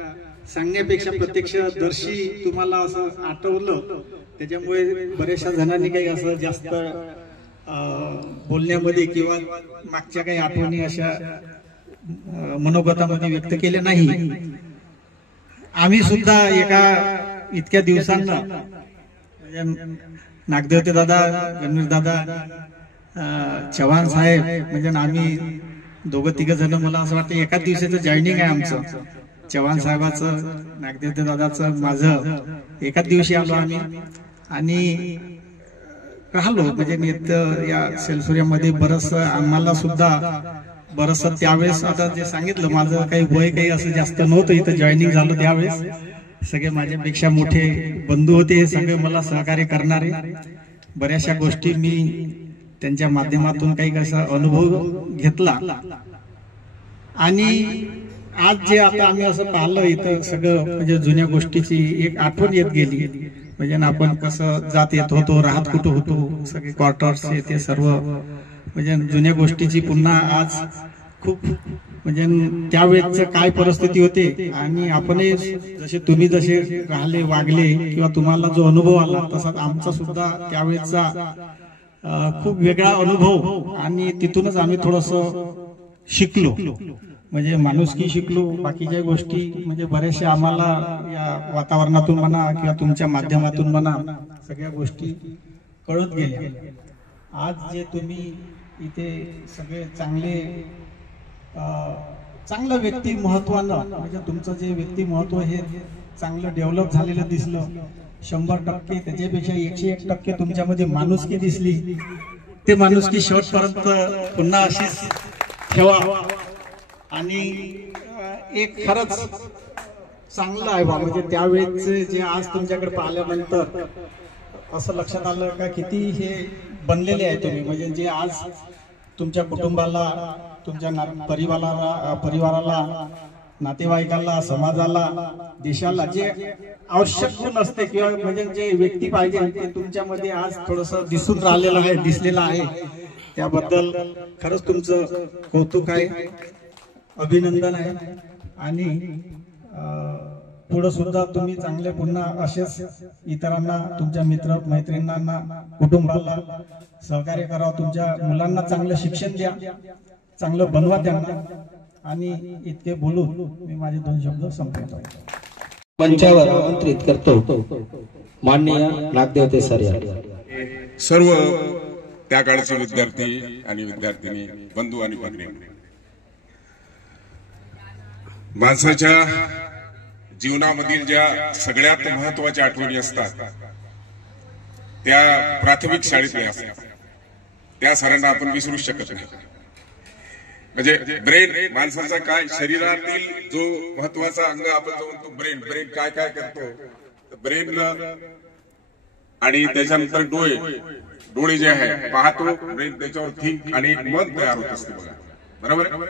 सांगण्यापेक्षा प्रत्यक्षदर्शी तुम्हाला असं आठवलं. त्याच्यामुळे बऱ्याचशा जणांनी काही असं जास्त बोलण्यामध्ये किंवा मागच्या काही आठवणी अशा मनोगतामध्ये व्यक्त केल्या नाही. आम्ही सुद्धा एका इतक्या दिवसांना नागदेवते दादा, गणवीर दादा, चव्हाण साहेब म्हणजे आम्ही 2-3 जण, मला असं वाटतं एकाच दिवसाचं जॉईनिंग आहे आमचं. चव्हाण साहेबाचं, नागदेवते दादाचं, माझं एकाच दिवशी आलो आम्ही आणि राहिलो. म्हणजे या सेलसुऱ्यामध्ये बरंच आम्हाला सुद्धा बरंच त्यावेळेस आता जे सांगितलं माझं काही वय काही असं जास्त नव्हतं इथं जॉईनिंग झालं त्यावेळेस. सगळे माझ्यापेक्षा मोठे बंधू होते, हे सगळे मला सहकार्य करणारे. बऱ्याचशा गोष्टी मी त्यांच्या माध्यमातून काही कसा अनुभव घेतला आणि आज जे आता आम्ही असं पाहिलं इथं सगळं म्हणजे जुन्या गोष्टीची एक आठवण येत गेली. म्हणजे आपण कसं जात येत होतो, राहत कुठं होतो, सगळे क्वार्टर्स ते सर्व म्हणजे जुन्या गोष्टीची पुन्हा आज खूप म्हणजे त्यावेळेस काय परिस्थिती होते आणि आपण जसे तुम्ही जसे राहिले वागले किंवा तुम्हाला जो अनुभव आला तसाच आमचा सुद्धा त्यावेळेचा खूप वेगळा अनुभव आणि तिथूनच आम्ही थोडस शिकलो. म्हणजे माणुसकी शिकलो, बाकीच्या गोष्टी म्हणजे बऱ्याचशा आम्हाला या वातावरणातून म्हणा किंवा तुमच्या माध्यमातून म्हणा सगळ्या गोष्टी कळत गेल्या. आज जे तुम्ही इथे सगळे चांगलं व्यक्तिमत्वानं म्हणजे तुमचं जे व्यक्तिमत्व हे चांगलं डेव्हलप झालेलं दिसलं 100%. त्याच्यापेक्षा 101% तुमच्यामध्ये माणुसकी दिसली. ते माणुसकी शेवटपर्यंत पुन्हा अशीच ठेवा आणि एक खरंच चांगलं आहे बा. म्हणजे त्यावेळेस जे आज तुमच्याकडे पाहिल्यानंतर असं लक्षात आलं का किती हे बनलेले आहे तुम्ही. म्हणजे जे आज तुमच्या कुटुंबाला, तुमच्या परिवाराला, नातेवाईकाला, समाजाला, देशाला जे आवश्यक गुण असते किंवा म्हणजे जे व्यक्ती पाहिजे ते तुमच्यामध्ये आज थोडस दिसून राहिलेलं आहे, दिसलेलं आहे. त्याबद्दल खरंच तुमचं कौतुक आहे, अभिनंदन आहे आणि पुढे सुद्धा तुम्ही चांगले पुन्हा असेच इतरांना, तुमच्या मित्र मैत्रिणींना, कुटुंबाला सहकार्य करावं. तुमच्या मुलांना चांगलं शिक्षण द्या, चांगलं बनवा त्यांना. आणि इतके बोलून मी माझे 2 शब्द संपवतो. मंचावर आमंत्रित करतो माननीय नागदेवते सर. सर्व त्या काळचे विद्यार्थी आणि विद्यार्थिनी, बंधू आणि भगिनी, माणसाच्या जीवनामधील ज्या सगळ्यात महत्वाच्या आठवणी असतात त्या प्राथमिक शाळेतले असतात त्या सरांना आपण विसरू शकत नाही. म्हणजे ब्रेन माणसाचा काय शरीरातील जो महत्वाचा अंग आपण जो म्हणतो ब्रेन, ब्रेन काय काय करतो, ब्रेन आणि त्याच्यानंतर डोळे जे आहे पाहतो, ब्रेन त्याच्यावर थिंक आणि एक मन तयार होत असते बघा, बरोबर.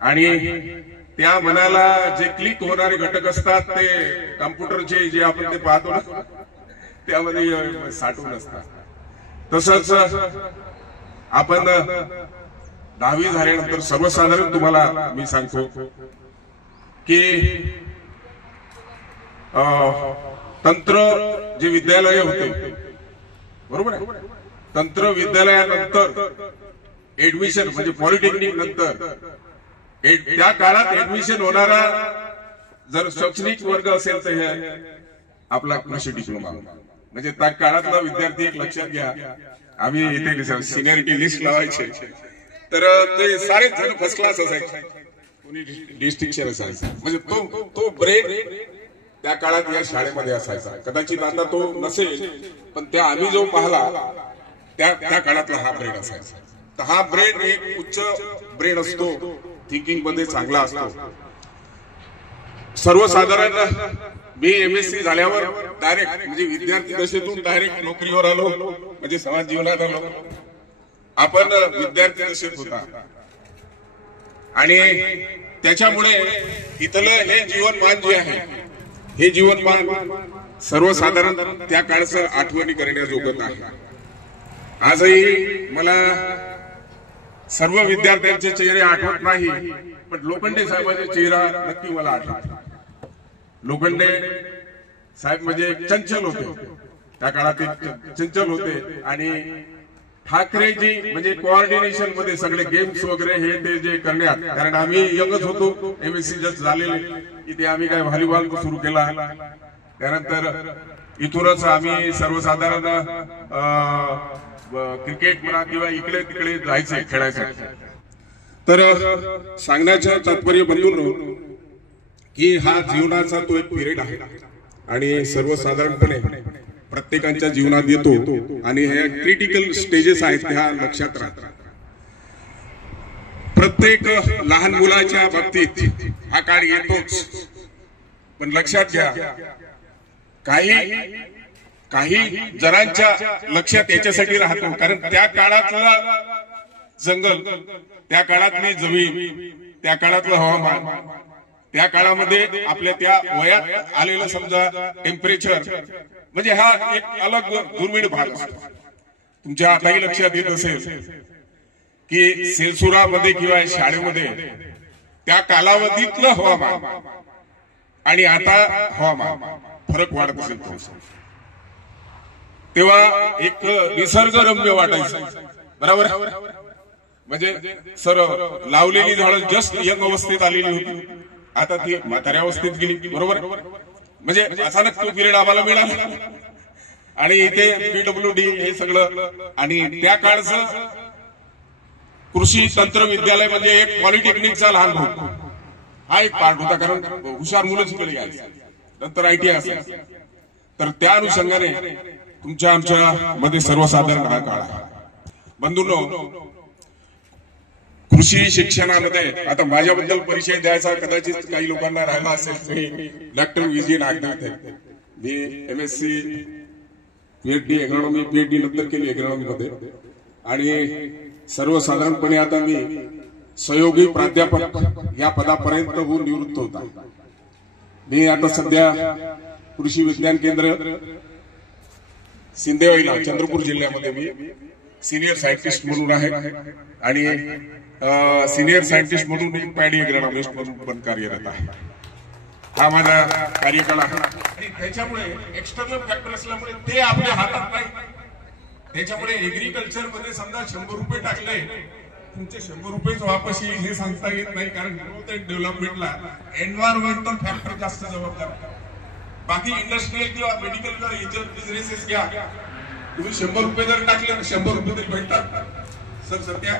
आणि त्या मनाला जे क्लिक होणारे घटक असतात ते कम्प्युटरचे जे आपण ते पाहतो ना त्यामध्ये साठवून असतात. तसंच आपण 10वी झाल्यानंतर सर्वसाधारण तुम्हाला मी सांगतो की तंत्र जे विद्यालय होते, बरोबर आहे, तंत्र विद्यालयानंतर ऍडमिशन म्हणजे पॉलिटेक्निक नंतर त्या काळात ऍडमिशन होणारा जर शैक्षणिक वर्ग असेल तर हे आपला कृषी डिप्लोमा. म्हणजे त्या काळातला विद्यार्थी एक लक्षात घ्या, आम्ही इथे सिनियरिटी लिस्ट लावायचे तर ते सारे जण फर्स्ट क्लास असायचे, कोणी डिस्टिंक्शन असायचं. म्हणजे तो ब्रेन त्या काळात या शाळेमध्ये असायचा. कदाचित आता तो नसेल, पण त्या आम्ही जो पाहला त्या काळातला हा ब्रेन असायचा. तर हा ब्रेन एक उच्च ब्रेन असतो, थिंकिंग मध्ये चांगला असतो. सर्वसाधारण मी MSc झाल्यावर डायरेक्ट म्हणजे विद्यार्थी दशेतून डायरेक्ट नोकरीवर आलो, म्हणजे समाज जीवनात आलो. आपण विद्यार्थी दशेत होता आणि त्याच्यामुळे इथलं हे जीवनमान जे आहे हे जीवनमान सर्वसाधारण त्या काळचं आठवणी करण्याजोगत आहे. आजही मला सर्व विद्यार्थ्यांचे चेहरे आठवत नाही, पण लोखंडे साहेबांचे चेहरा नक्की मला आठवतो. लोखंडे साहेब म्हणजे चंचल होते, त्या काळात चंचल होते. आणि ठाकरेजी म्हणजे कोऑर्डिनेशन मध्ये सगळे गेम्स वगैरे हे ते जे करण्यात, कारण आम्ही यंगच होतो, MSc जस्ट झालेले, इथे आम्ही काय व्हॉलीबॉल सुरू केला. त्यानंतर इथूनच आम्ही सर्वसाधारण क्रिकेट म्हणा किंवा इकडे तिकडे जायचे खेळायचे. तर सांगण्याचं तात्पर्य बंधूंनो की हा जीवनाचा तो एक पिरियड आहे आणि सर्वसाधारणपणे प्रत्येकाच्या जीवनात येतो आणि हे क्रिटिकल स्टेजेस आहेत ह्या लक्षात राहतात. प्रत्येक लहान मुलाच्या बाबतीत हा काळ येतोच, पण लक्षात घ्या काही जणांच्या लक्षात याच्यासाठी राहतो कारण त्या काळातला जंगल, त्या काळातली जमीन, त्या काळातलं हवामान, त्या काळामध्ये आपल्या त्या वयात आलेलं समजा टेम्परेचर, म्हणजे हा एक अलग दुर्मिळ भाग असतो. तुमच्या आताही लक्षात येत असेल की सेलसुरामध्ये किंवा शाळेमध्ये त्या कालावधीतलं हवामान आणि आता हवामान फरक वाढत असेल तेव्हा एक निसर्गरम्य वाटायचं, बरोबर. म्हणजे सर लावलेली झाडं जस्ट यंग अवस्थेत आलेली होती, आता ती म्हाताऱ्या अवस्थेत गेली, बरोबर. म्हणजे अचानक तो पिरियड आम्हाला मिळाला आणि इथे PWD हे सगळं. आणि त्या काळचं कृषी तंत्र विद्यालय म्हणजे एक पॉलिटेक्निकचा लहान भाऊ, हा एक पार्ट होता, कारण हुशार मुलंच इकडे यायची, नंतर ITI असायचं. तर त्या अनुषंगाने तुमच्या आमच्या मध्ये सर्वसाधारण हा काळ आहे. बंधूंनो, कृषी शिक्षणामध्ये आता माझ्याबद्दल परिचय द्यायचा कदाचित काही लोकांना राहिला असेल. डॉक्टर विजय नागदेव, मी MSc PhD एग्रॉनॉमी PhD नंतर केली एग्रॉनॉमीमध्ये आणि सर्वसाधारणपणे आता मी सहयोगी प्राध्यापक या पदापर्यंत होऊन निवृत्त होता. मी आता सध्या कृषी विज्ञान केंद्र सिंदेवाईला चंद्रपूर जिल्ह्यामध्ये मी सिनियर सायंटिस्ट म्हणून आहे आणि सिनियर सायंटिस्ट म्हणून पॅडी एग्रॉनॉमिस्ट म्हणून पण कार्यरत आहे. हा माझा कार्यकाळ आहे आणि त्याच्यामुळे एक्सटर्नल फॅक्टर असल्यामुळे ते आपल्या हातात नाही. त्याच्यामुळे एग्रीकल्चर मध्ये समजा 100 रुपये टाकले, तुमचे 100 रुपयेच वापस येईल हे सांगता येत नाही, कारण ग्रोथ अँड डेव्हलपमेंटला एन्व्हायरमेंटल फॅक्टर जास्त जबाबदार. बाकी इंडस्ट्रियल किंवा मेडिकल किंवा इतर बिझनेसेस घ्या, तुम्ही 100 रुपये जर टाकले तर 100 रुपये तरी भेटतात. सर सध्या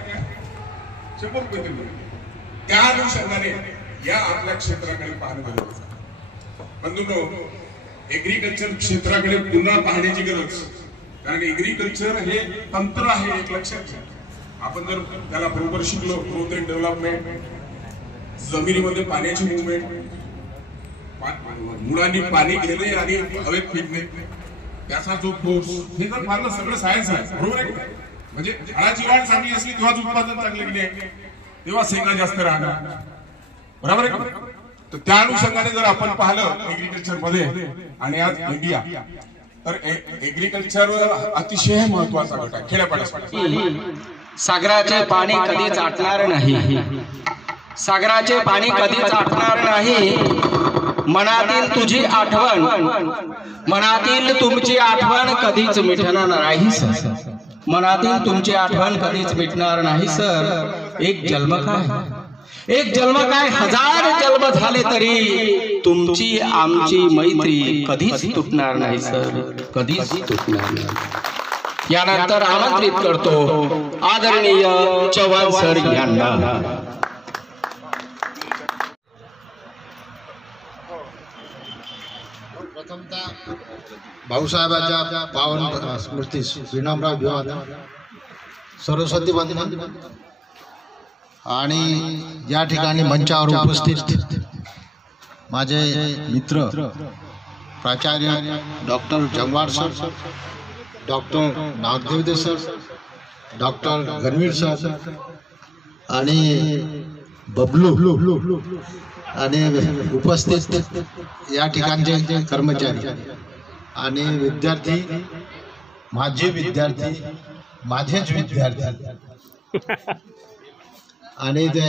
100 रुपये तरी भेटतात. त्या अनुषंगाने या आपल्या क्षेत्राकडे पाहणं गरजेचं आहे. बंधूंनो, एग्रीकल्चर क्षेत्राकडे पुन्हा पाहण्याची गरज कारण एग्रीकल्चर हे तंत्र आहे, एक लक्षात घ्या. आपण जर त्याला बरोबर शिकलो, ग्रोथ अँड डेव्हलपमेंट, जमिनीमध्ये पाण्याची मुवमेंट, मुळांनी पाणी घेणे आणि हवेत फिरणे, त्याचा जो फोर्स, हे जर फारलं सगळं सायन्स आहे, बरोबर आहे. म्हणजे झाडाची वाढ चांगली असली तेव्हाच उत्पादन चांगले निघणे, तेव्हा शेंगा जास्त राहणार, बरोबर आहे. तर त्या अनुषंगाने जर आपण पाहिलं एग्रीकल्चर मध्ये आणि आज इंडिया, तर एग्रीकल्चर अतिशय महत्वाचा घटक आहे खेड्यापाड्यासाठी. सागराचे पाणी कधीच आटणार नाही, सागराचे पाणी कधीच आटणार नाही. मनातील तुझी आठवण, मनातील तुमची आठवण कधीच मिटणार नाही सर, मनातील तुमची आठवण कधीच मिटणार नाही सर. एक जन्म काय, एक जन्म काय, हजार जन्म झाले तरी तुमची आमची मैत्री कधीच तुटणार नाही सर, कधीच तुटणार नाही. यानंतर आमंत्रित करतो आदरणीय चव्हाण सर यांना. प्रथमतः भाऊसाहेबांच्या पावन स्मृतीस विनम्र अभिवादन, सरस्वती वंदन. आणि या ठिकाणी मंचावर उपस्थित माझे मित्र प्राचार्य doctor Jangwad sir, doctor Nagdevde sir, doctor Ganvir sir आणि बबलू आणि उपस्थित या ठिकाणचे कर्मचारी आणि विद्यार्थी, माझे विद्यार्थी, माझेच विद्यार्थी आणि ते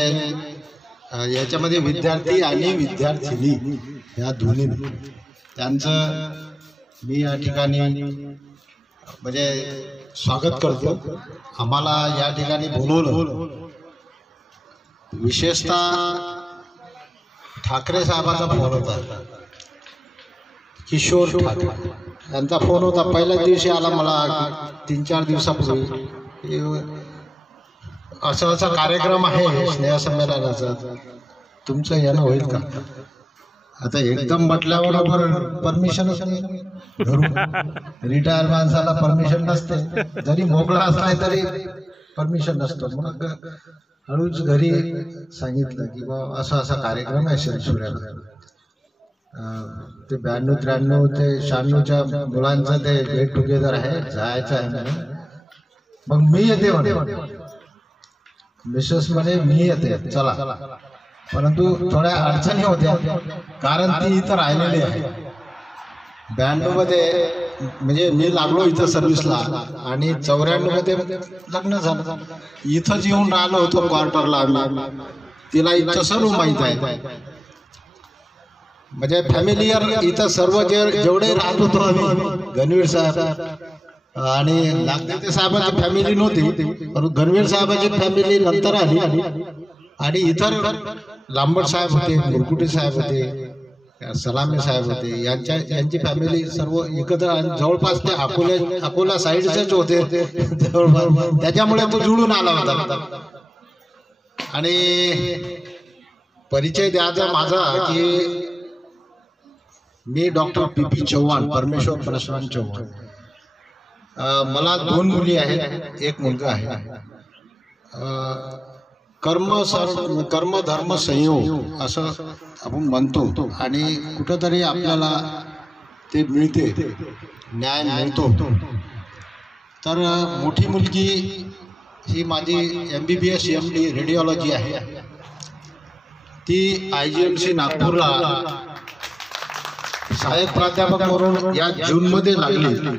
याच्यामध्ये विद्यार्थी आणि विद्यार्थिनी या दोन्ही, त्यांचं मी या ठिकाणी म्हणजे स्वागत करतो. आम्हाला या ठिकाणी बोलवलं, विशेषतः ठाकरे साहेबांचा फोन होता, किशोर ठाकरे यांचा फोन होता. पहिल्याच दिवशी आला मला 3-4 दिवसापूर्वी, असं असा कार्यक्रम आहे स्नेहसंमेलनाचा, तुमचं येणं होईल का. आता एकदम म्हटल्याबरोबर परमिशनच नाही, रिटायर माणसाला परमिशन नसते, जरी मोकळा असला तरी परमिशन नसतं. मग हळूच घरी सांगितलं की बाबा असा असा कार्यक्रम आहे शिरसुऱ्याला, ते 92-93 ते 96च्या मुलांचं ते गेट टुगेदर आहे, जायचं आहे म्हणून. मग मी येते म्हणे, मिसेस म्हणे मी येते चला, परंतु थोड्या अडचणी होत्या कारण ती इथं राहिलेली आहे. 92 मध्ये म्हणजे मी लागलो इथं सर्व्हिसला आणि 94 मध्ये लग्न झालं. इथंच येऊन राहिलो होतो क्वार्टरला आम्ही, तिला इथं सर्व माहीत आहे. म्हणजे फॅमिलीयर इथं सर्व जेवढे राहत होतो आम्ही, गणवीर साहेब आणि नागदेवते साहेबांची फॅमिली नव्हती, परंतु गणवीर साहेबांची फॅमिली नंतर आली. आणि इतर लांबट साहेब होते, मुरकुटे साहेब होते, सलामे साहेब होते, यांची फॅमिली सर्व एकत्र आणि जवळपास ते अकोला साईडचेच होते जवळपास, त्याच्यामुळे तो जुळून आला होता. आणि परिचय द्यायचा माझा की मी डॉक्टर पी चव्हाण, परमेश्वर परशुराम चव्हाण. मला 2 मुली आहेत, 1 मुलगा आहे. कर्म धर्म संयोग असं आपण म्हणतो आणि कुठंतरी आपल्याला ते मिळते, न्याय मिळतो. तर मोठी मुलगी ही माझी MBBS MD रेडिओलॉजी आहे, ती IGMC नागपूरला सहाय्यक प्राध्यापक म्हणून या जूनमध्ये लागली.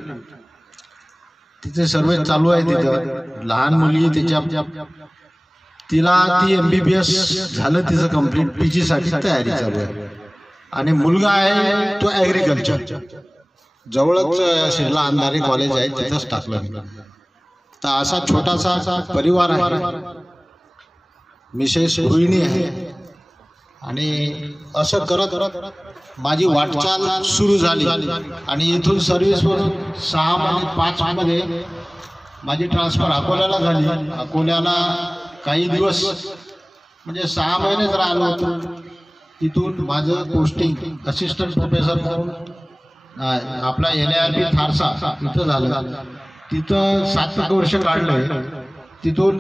तिचे सर्वे चालू आहे तिथं. लहान मुलगी तिच्या, तिला ती MBBS झालं तिचं कंप्लीट, PG साठी तयारी चालू आहे. आणि मुलगा आहे तो ॲग्रिकल्चर, जवळच शिरला अंधारी कॉलेज आहे तिथंच टाकलं. तर असा छोटासा परिवार आहे, मिसेस गृहिणी आहे. आणि असं करत माझी वाटचाल सुरू झाली. आणि इथून सर्व्हिसवरून 6 आणि 5 मध्ये माझी ट्रान्सफर अकोल्याला झाली. अकोल्याला काही दिवस म्हणजे 6 महिनेच राहिलो होतो. तिथून माझं पोस्टिंग असिस्टंट प्रोफेसर म्हणून आपला NIRP थारसा इथं झालं. तिथं 7 वर्ष काढलंय. तिथून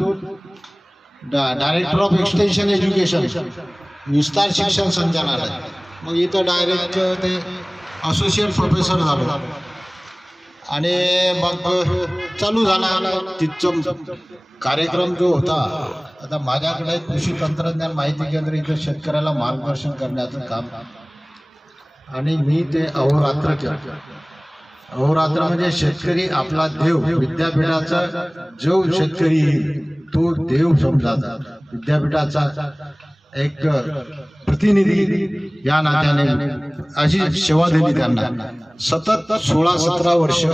डायरेक्टर ऑफ एक्सटेन्शन एज्युकेशन विस्तार शिक्षण संचालनालय, मग इथं डायरेक्ट ते असोसिएट प्रोफेसर झालो आणि मग चालू झाला तिथं कार्यक्रम जो होता. आता माझ्याकडे कृषी तंत्रज्ञान माहिती केंद्र इथं शेतकऱ्याला मार्गदर्शन करण्याचं काम आणि मी ते अहोरात्र केलं. अहोरात्र म्हणजे शेतकरी आपला देव, विद्यापीठाचा जो शेतकरी येईल तो देव समजायचा, विद्यापीठाचा एक प्रतिनिधी या नात्याने अशी सेवा दिली त्यांना. सतत 16-17 वर्ष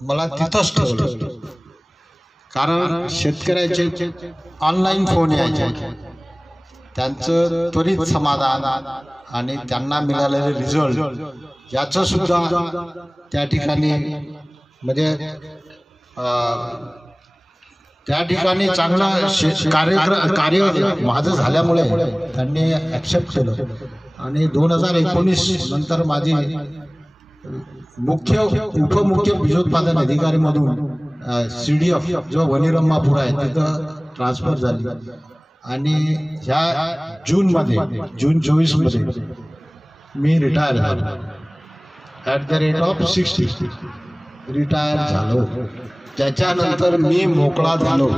मला तिथंच ठेवलं, कारण शेतकऱ्याचे ऑनलाईन फोन यायचे, त्यांचं त्वरित समाधान आणि त्यांना मिळालेले रिझल्ट याचं सुद्धा त्या ठिकाणी म्हणजे त्या ठिकाणी चांगला कार्य माझं झाल्यामुळे त्यांनी ॲक्सेप्ट केलं आणि 2019 नंतर माझी उपमुख्य बीजोत्पादन अधिकारी मधून CDF जो वनिरम्मापूर आहे तिथं ट्रान्सफर झाली आणि ह्या जून 24 मध्ये मी रिटायर झालो. At the rate of 60 retire झालो. त्याच्यानंतर मी मोकळा झालो,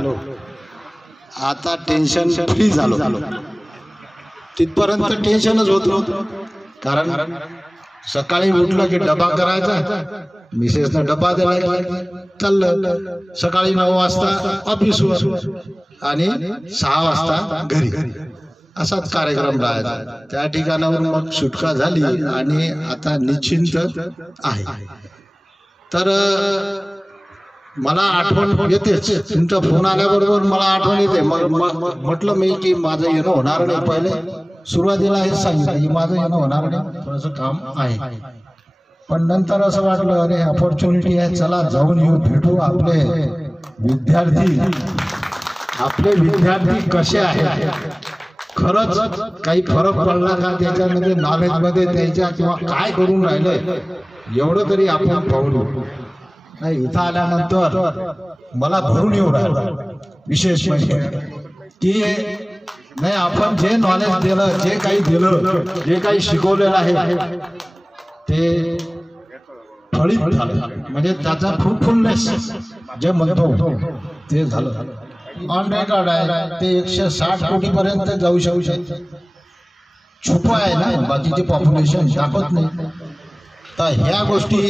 आता टेन्शन फ्री झालो. तिथपर्यंत टेन्शनच होत नव्हतं, कारण सकाळी उठलं की डबा करायचा, मिसेसला डबा द्यायला चाललं, सकाळी 9 वाजता ऑफिसवर आणि 6 वाजता घरी, असाच कार्यक्रम राहायचा. त्या ठिकाणावर मग सुटका झाली आणि आता निश्चिंत आहे. तर मला आठवण येतेच, तुमचा फोन आल्याबरोबर मला आठवण येते. म्हटलं मी की माझं येणं होणार नाही, पहिले सुरुवातीला हेच सांगितलं की माझं येणं होणार नाही, थोडंसं काम आहे. पण नंतर असं वाटलं अरे ऑपॉर्च्युनिटी आहे, चला जाऊन येऊ, भेटू. आपले विद्यार्थी कसे आहेत, खरंच काही फरक पडला का त्याच्यामध्ये, नॉलेजमध्ये त्याच्या, किंवा काय करून राहिले एवढं तरी आपण पाहू. नाही, इथं आल्यानंतर मला भरून येऊ राहिलं विशेष म्हणजे की नाही, आपण जे नॉलेज दिलं, जे काही दिलं, जे काही शिकवलेलं आहे ते फळीत झालं, म्हणजे त्याचा फ्रुटफुलनेस जे म्हणतो ते झालं. ऑन रेकॉर्ड आहे ते 160 कोटीपर्यंत जाऊ शकते. छुप आहे ना, बाकीचे पॉप्युलेशन दाखवत नाही. तर ह्या गोष्टी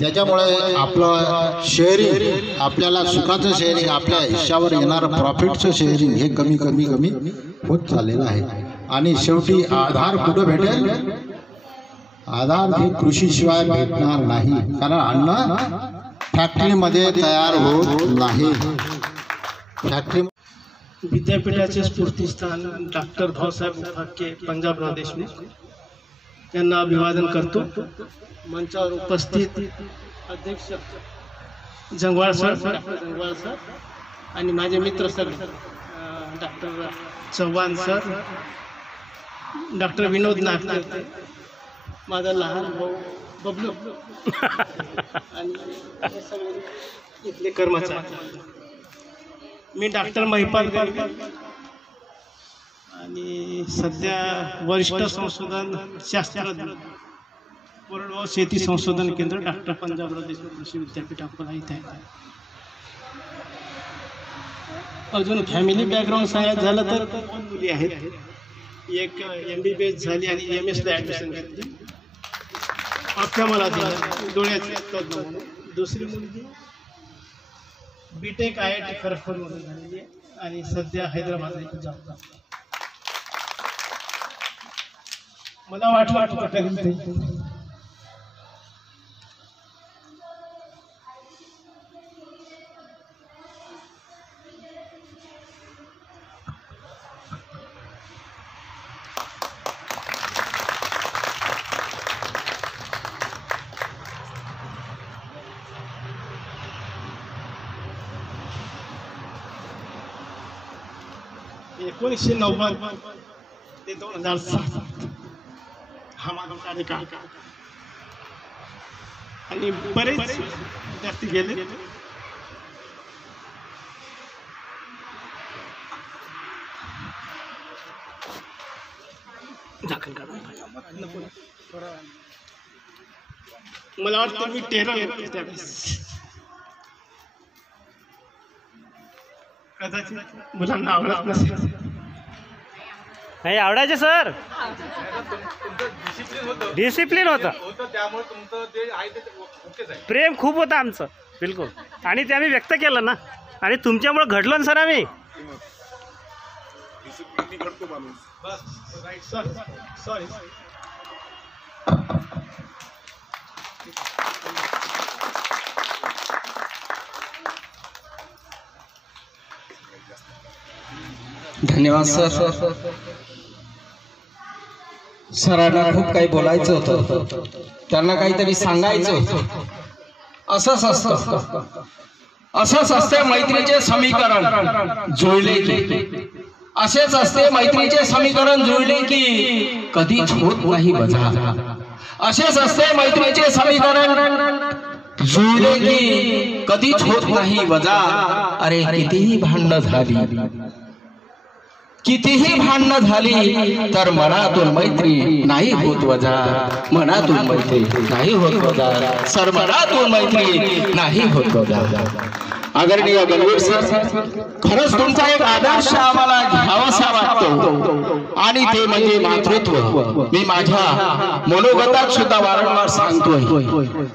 त्याच्यामुळे आपलं शेअरिंग, आपल्याला सुखाचं शेअरिंग, आपल्या हिश्श्यावर येणारं प्रॉफिटचं शेअरिंग हे कमी कमी कमी होत चाललेलं आहे. आणि शेवटी आधार कुठं भेटेल, आधार हे कृषीशिवाय भेटणार नाही, कारण अन्न फॅक्टरीमध्ये तयार होत नाही. फॅक्टरी विद्यापीठाचे स्फूर्तिस्थान डॉक्टर भाऊसाहेब फाके, पंजाबराव देशमुख यांना अभिवादन करतो. मंचावर उपस्थित अध्यक्ष जंगवाळ सर, जंगवाळ सर आणि माझे मित्र sir doctor Chavan sir, doctor Vinod Nagnath, माझा लहान भाऊ बबलू आणि इथले कर्मचारी. मी डॉक्टर महिपाल गाडकर आणि सध्या वरिष्ठ संशोधन शास्त्रज्ञ कोरडवाहू शेती संशोधन केंद्र डॉक्टर पंजाबराव देशमुख कृषी विद्यापीठ अकोला इथे आहे. अजून फॅमिली बॅकग्राऊंड सांगायचं झालं तर 2 मुली आहेत. एक MBBS झाली आणि MS ला ॲडमिशन घेतली, मला डोळ्याची तज्ञ म्हणून. दुसरी मुलगी BTech IIT खरगपूरमध्ये झालेली आहे आणि सध्या हैदराबादला इथे जॉब. मला वाटलं ते 1990 ते 2007 हा माझा कार्यकाळ आणि बरेच विद्यार्थी गेले. मला वाटतं मी टेरर येतो त्यावेळेस, कदाचित मुलांना आवडत नसेल. नाही आवडायचे सर, डिसिप्लिन होतं, प्रेम खूप होतं आमचं बिलकुल, आणि ते आम्ही व्यक्त केलं ना, आणि तुमच्यामुळे घडलो ना सर आम्ही. धन्यवाद सर. सरांना खूप काही बोलायचं होतं, त्यांना काहीतरी सांगायचं होतं. असंच असते मैत्रीचे समीकरण जुळले की, असेच असते मैत्रीचे समीकरण जुळले की कधीच होत नाही बजा. असेच असते मैत्रीचे समीकरण जुळले की कधीच होत नाही वजा. अरे कितीही भांडणं झाली, कितीही भांडणं झाली तर मनातून मैत्री नाही होत वजा. मनातून मैत्री नाही होत वजा. सर मनातून मैत्री नाही होत वजा. आदरणीय गणवीर सर, खरंच तुमचा एक आदर्श आम्हाला घ्यावासा वाटतो, आणि ते म्हणजे मातृत्व. मी माझ्या मनोगतात सुद्धा वारंवार सांगतोय,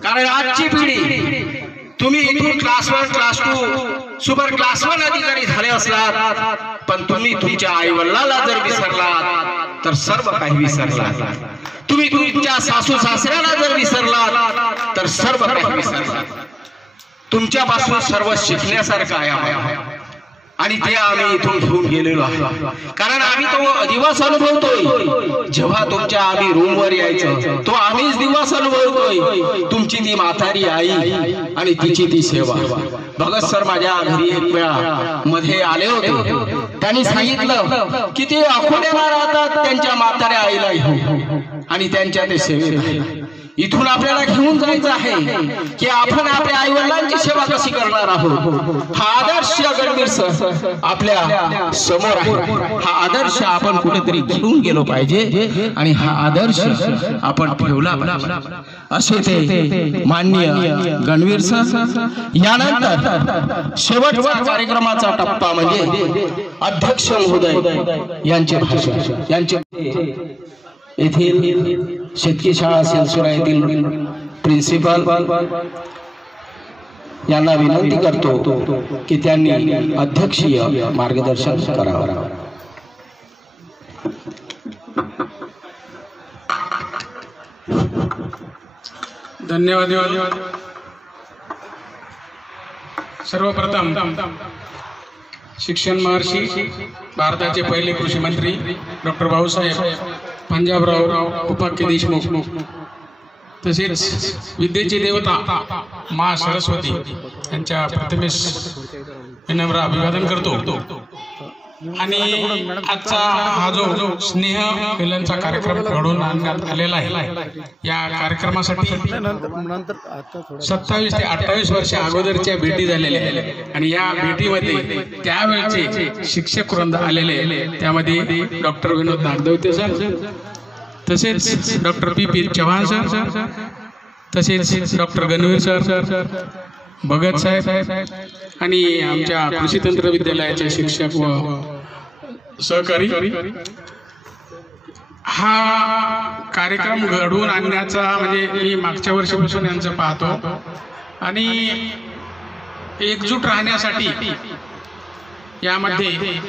कारण आजची पिढी, तुम्ही इथून क्लास 1 क्लास 2 सुपर क्लास 1 अधिकारी झाले असलात, पण तुम्ही तुमच्या आई वडिलांना जर विसरलात तर सर्व काही विसरलात. तुम्ही तुमच्या सासू सासऱ्याला जर विसरलात तर सर्व काही विसरलात. तुमच्यापासून सर्व शिकण्यासारखं आहे, आणि ते आम्ही इथून घेऊन गेलेलो आहे. कारण आम्ही तो दिवस अनुभवतोय जेव्हा तुमच्या आम्ही रूमवर यायचं, तो आम्हीच दिवस अनुभवतोय. तुमची ती म्हातारी आई आणि तिची ती सेवा. भगत सर माझ्या घरी एक वेळा मध्ये आले होते. त्यांनी सांगितलं की ते अकोल्याला राहतात, त्यांच्या म्हाताऱ्या आईला घेऊन, आणि त्यांच्या ते सेवेत. इथून आपल्याला घेऊन जायचं आहे की आपण आपल्या आई वडिलांची सेवा कशी करणार आहोत. हा आदर्श गणवीर सर आपल्या समोर आहे. हा आदर्श आपण कुठेतरी घेऊन गेलो पाहिजे, आणि हा आदर्श आपण ठेवला पाहिजे, असे ते माननीय गणवीर सर. यानंतर शेवटचा कार्यक्रमाचा टप्पा म्हणजे अध्यक्ष महोदय यांचे भाषण. यांचे येथील शेतकी शाळा सेलसुरा येथील प्रिन्सिपल यांना विनंती करतो की त्यांनी अध्यक्षीय मार्गदर्शन करावं. धन्यवाद. सर्वप्रथम शिक्षण महर्षी, भारताचे पहिले कृषी मंत्री डॉक्टर भाऊसाहेब पंजाबराव उपाख्य देशमुख, तसेच विद्येची देवता मा सरस्वती यांच्या प्रतिमेस विनम्र अभिवादन करतो. आणि आजचा हा जो स्नेह मिलनचा कार्यक्रम घडवून आणण्यात आलेला आहे, या कार्यक्रमासाठी 27 ते 28 वर्ष अगोदरच्या भेटी झालेल्या आहेत, आणि या भेटीमध्ये त्यावेळचे शिक्षक वृंद आलेले, त्यामध्ये डॉक्टर विनोद नागदेवते सर, तसेच डॉक्टर पी चव्हाण सर, तसेच डॉक्टर गणवीर सर, भगत साहेब, आणि आमच्या कृषी तंत्र विद्यालयाचे शिक्षक व सहकारी. हा कार्यक्रम घडवून आणण्याचा म्हणजे मी मागच्या वर्षीपासून यांचं पाहतो, आणि एकजूट राहण्यासाठी यामध्ये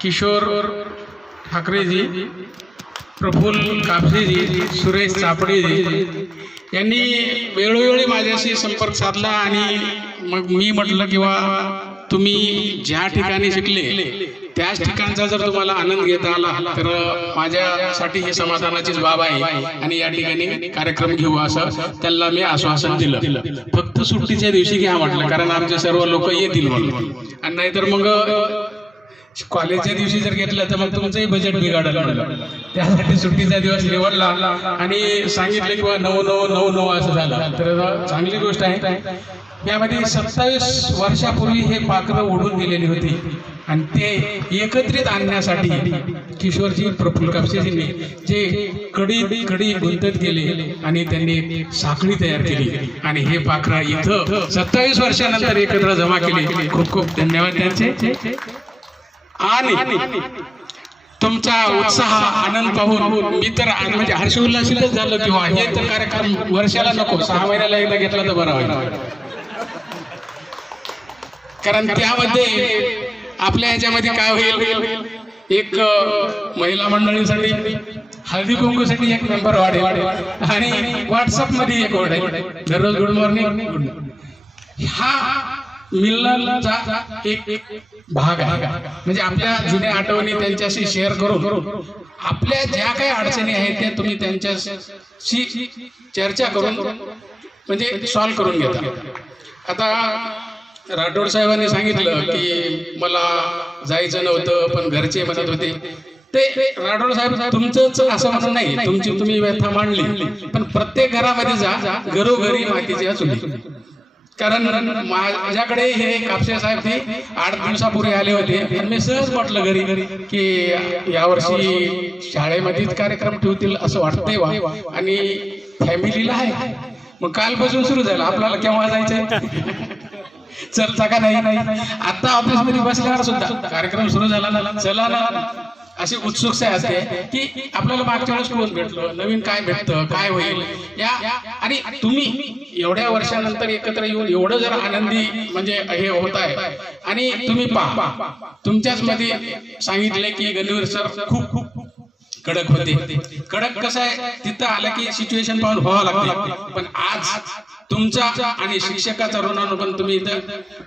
किशोर ठाकरेजी, प्रफुल्ल कापसेजी, सुरेश चापडेजी यांनी वेळोवेळी माझ्याशी संपर्क साधला, आणि मग मी म्हटलं किंवा तुम्ही ज्या ठिकाणी शिकले त्याच ठिकाणचा जर तुम्हाला आनंद घेता आला तर माझ्यासाठी हे समाधानाचीच बाब आहे, आणि या ठिकाणी कार्यक्रम घेऊ असं त्यांना मी आश्वासन दिलं. फक्त सुट्टीच्या दिवशी घ्या म्हटलं, कारण आमचे सर्व लोक येतील म्हणून, आणि नाहीतर मग कॉलेजच्या दिवशी जर घेतलं तर मग तुमचंही बजेट बिघाडलं म्हणलं. त्यासाठी सुट्टीचा दिवस निवडला आणि सांगितलं की 9-9-9-9 असं झालं. तर चांगली गोष्ट आहे. यामध्ये 27 वर्षापूर्वी हे पाखरं ओढून दिलेली होती, आणि ते एकत्रित आणण्यासाठी किशोरजी प्रफुल्ल कापसेजींनी जे कडी गुंतत गेले आणि त्यांनी एक साखळी तयार केली आणि हे पाखरं इथं 27 वर्षानंतर एकत्र जमा केली. खूप खूप धन्यवाद त्यांचे. आणि तुमचा उत्साह आनंद पाहून मी तर म्हणजे हर्षोल्लासितच झालं किंवा हे तर कार्यक्रम वर्षाला नको 6 महिन्याला एकदा घेतला तर बरा होईल. कारण त्यामध्ये आपल्या ह्याच्यामध्ये काय होईल, एक महिला मंडळींसाठी हळदी कुंकूसाठी एक मेंबर वाढेल आणि व्हॉट्सअप मध्ये एक वाढेल, दररोज गुड मॉर्निंग. हा मिलनाचा एक भाग आहे. म्हणजे आपल्या जुन्या आठवणी त्यांच्याशी शेअर करून आपल्या ज्या काही अडचणी आहेत त्या तुम्ही त्यांच्याशी चर्चा करून म्हणजे सॉल्व्ह करून घेता. आता राठोड साहेबांनी सांगितलं की मला जायचं नव्हतं पण घरचे म्हणत होते. ते राठोड साहेब तुमचंच असं म्हणून नाही, तुमची तुम्ही व्यथा मांडली, पण प्रत्येक घरामध्ये जा, घरोघरी मातीच्या चुली. कारण माझ्याकडे हे कापसे साहेब ते 8 दिवसापूर्वी आले होते आणि मी सहज म्हटलं घरी की यावर्षी शाळेमध्येच कार्यक्रम ठेवतील असं वाटतंय वा, आणि फॅमिलीला आहे. मग कालपासून सुरू झालं, आपल्याला केव्हा जायचंय चलता का नाही. आता ऑफिसमध्ये बसल्यावर सुद्धा कार्यक्रम सुरू झाला ना, चला ना अशी उत्सुकता असते की आपल्याला मागच्या वेळेस कोण भेटलं, नवीन काय भेटतं, काय होईल या. आणि तुम्ही एवढ्या वर्षानंतर एकत्र येऊन एवढं जर आनंदी म्हणजे हे होत आहे. आणि तुम्ही पहा तुमच्याच मध्ये सांगितले की गणवीर सर खूप कडक होते. कडक कसं आहे, तिथं आलं की सिच्युएशन पाहून व्हावं लागते. पण आज तुमचा आणि शिक्षकाचा ऋणानुबंध तुम्ही इथं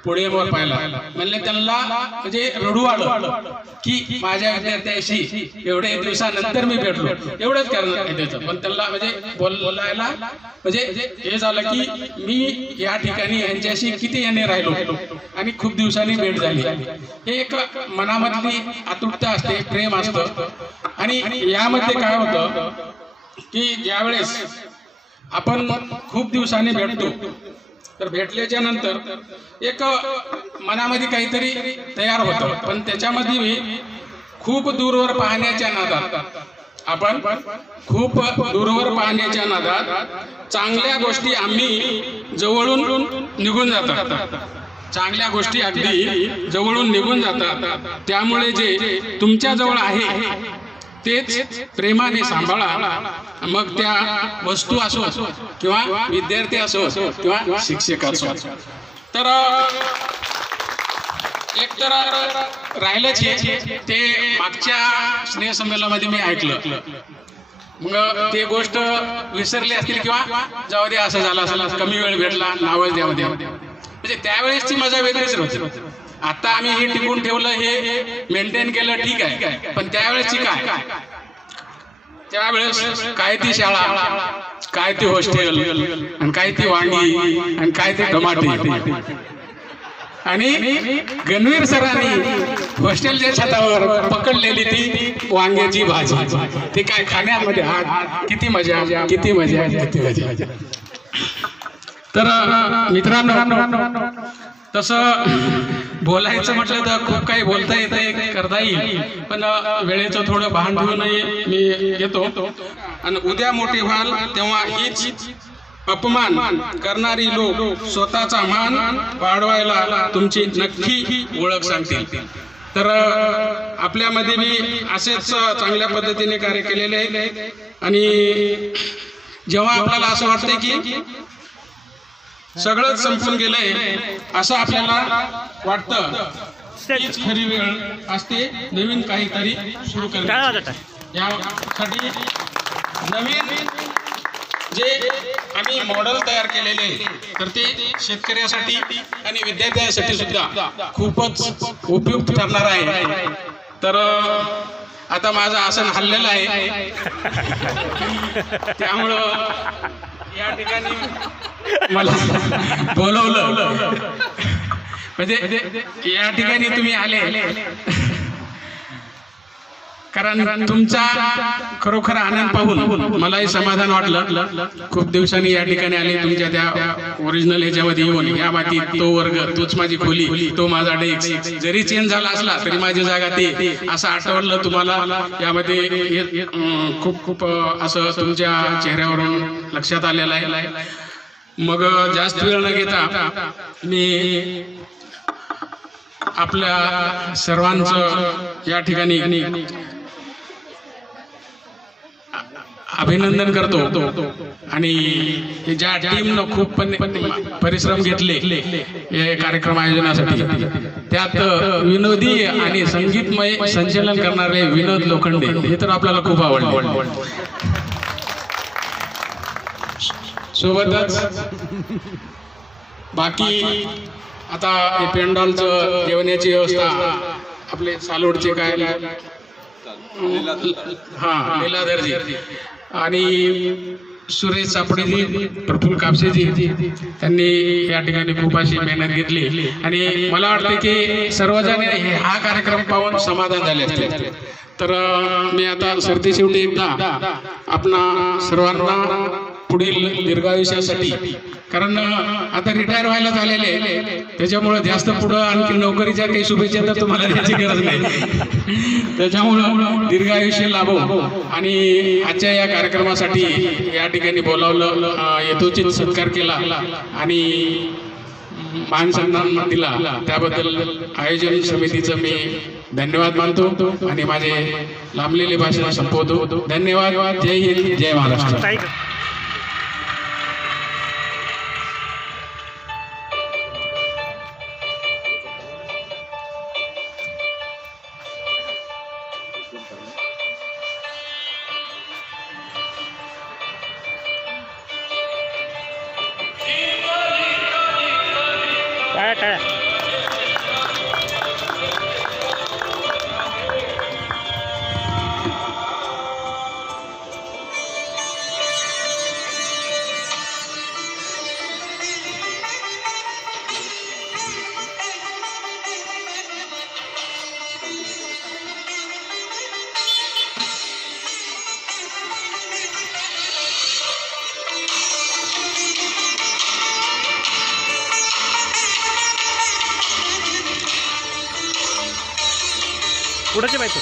पुढेवर पाहिला. म्हणले त्यांना म्हणजे रडू आलं की माझ्या विद्यार्थ्याशी एवढ्या दिवसानंतर मी भेटलो, एवढंच कारण त्याचं. पण त्यांना म्हणजे बोलायला म्हणजे हे झालं की मी या ठिकाणी यांच्याशी किती याने राहिलो आणि खूप दिवसांनी भेट झाली. हे एक मनामधली आतुरता असते, प्रेम असतं. आणि यामध्ये काय होतं की ज्यावेळेस आपण खूप दिवसांनी भेटतो तर भेटल्याच्या नंतर एक मनामध्ये काहीतरी तयार होतं. पण त्याच्यामध्ये खूप दूरवर पाहण्याच्या नादात आपण खूप दूरवर पाहण्याच्या नादात चांगल्या गोष्टी आम्ही जवळून निघून जातात. चांगल्या गोष्टी अगदी जवळून निघून जातात. त्यामुळे जे तुमच्या जवळ आहे तेच प्रेमाने सांभाळा. मग त्या वस्तू असो किंवा विद्यार्थी असो किंवा शिक्षक असो. तर एक तर राहिलंच ते मागच्या स्नेहसंमेलनामध्ये मी ऐकलं. मग ते गोष्ट विसरली असतील किंवा जाऊ दे असं झालं असेल, कमी वेळ भेटला नावं द्यामध्ये, म्हणजे त्यावेळेसची मजा वेगळीच होती. आता आम्ही हे टिकून ठेवलं, हे मेंटेन केलं, ठीक आहे. पण त्यावेळेसची काय, त्यावेळेस काय ती शाळा, काय ती हॉस्टेल, आणि काय ती वांगी, आणि काय ते टमाटे. आणि गणवीर सरांनी हॉस्टेलच्या छतावर पकडलेली ती वांग्याची भाजी, ते काय खाण्यामध्ये किती मजा, किती मजा, किती मजा. तर मित्रांनो, तसं बोलायचं म्हटलं तर खूप काही बोलता येते, करता येईल, पण वेळेचं थोडं भान ठेवून मी येतो. आणि उद्या मोठे व्हाल तेव्हा हीच अपमान करणारी लोक स्वतःचा मान वाढवायला तुमची नक्की ओळख सांगतील. तर आपल्यामध्ये मी असेच चांगल्या पद्धतीने कार्य केलेले आहे. आणि जेव्हा आपल्याला असं वाटतंय की सगळंच संपून गेलंय असं आपल्याला वाटतं, तीच खरी वेळ असते नवीन काहीतरी सुरू करण्यासाठी. यासाठी नवीन जे आम्ही मॉडेल तयार केलेले तर ते शेतकऱ्यासाठी आणि विद्यार्थ्यांसाठी सुद्धा खूपच उपयुक्त ठरणार आहे. तर आता माझं आसन हललेलं आहे, त्यामुळं या ठिकाणी मला बोलवलं, म्हणजे या ठिकाणी तुम्ही आले कारण तुमचा खरोखर आनंद पाहून मलाही समाधान वाटलं. खूप दिवसांनी या ठिकाणी आले तुमच्या त्या ओरिजिनल ह्याच्यामध्ये येऊन, या मातीत तो वर्ग, तोच माझी खोली, तो माझा डेस्क, जरी चेंज झाला असला तरी माझी जागा ते, असं आठवलं तुम्हाला. यामध्ये खूप खूप असं तुमच्या चेहऱ्यावरून लक्षात आलेलं आहे. मग जास्त वेळ न घेता मी आपल्या सर्वांचं या ठिकाणी अभिनंदन करतो. आणि ज्या टीमनं खूप परिश्रम घेतले हे कार्यक्रम आयोजनासाठी, त्यात विनोदी आणि संगीतमय संचलन करणारे विनोद लोखंडे, हे तर आपल्याला खूप आवडले. सोबतच बाकी आता पेंडॉलचं जेवणाची व्यवस्था आपले सालोडचे काय लीलाधरजी आणि सुरेश सापडेजी, प्रफुल्ल कापसेजी, त्यांनी या ठिकाणी खूप अशी मेहनत घेतली. आणि मला वाटतं की सर्वजण हा कार्यक्रम पाहून समाधान झाले असते. तर मी आता सरते शेवटी एकदा आपणा सर्वांना पुढील दीर्घायुष्यासाठी, कारण आता रिटायर व्हायला झालेले, त्याच्यामुळे जास्त पुढं आणखी नोकरीच्या काही शुभेच्छा तर तुम्हाला द्यायची गरज नाही. त्याच्यामुळं दीर्घायुष्य लाभो. आणि आजच्या या कार्यक्रमासाठी या ठिकाणी बोलावलं, यथोचित सत्कार केला आणि मान सन्मान दिला, त्याबद्दल आयोजन समितीचं मी धन्यवाद मानतो आणि माझे लांबलेले भाषण संपवतो. धन्यवाद. जय हिंद, जय महाराष्ट्र. पुढचे पाहिजे.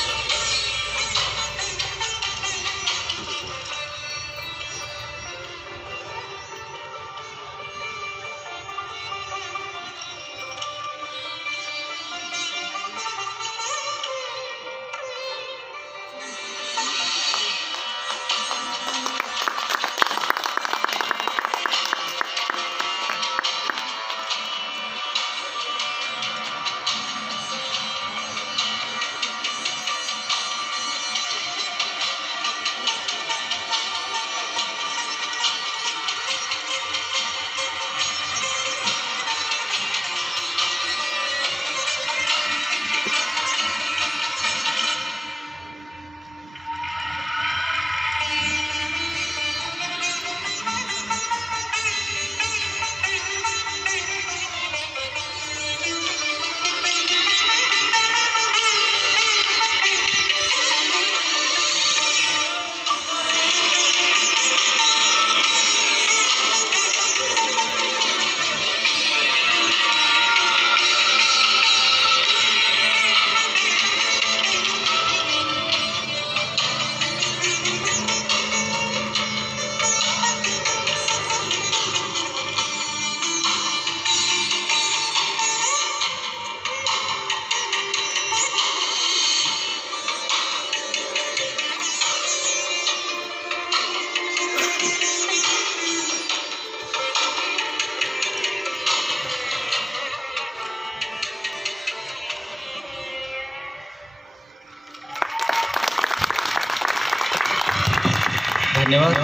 धन्यवाद.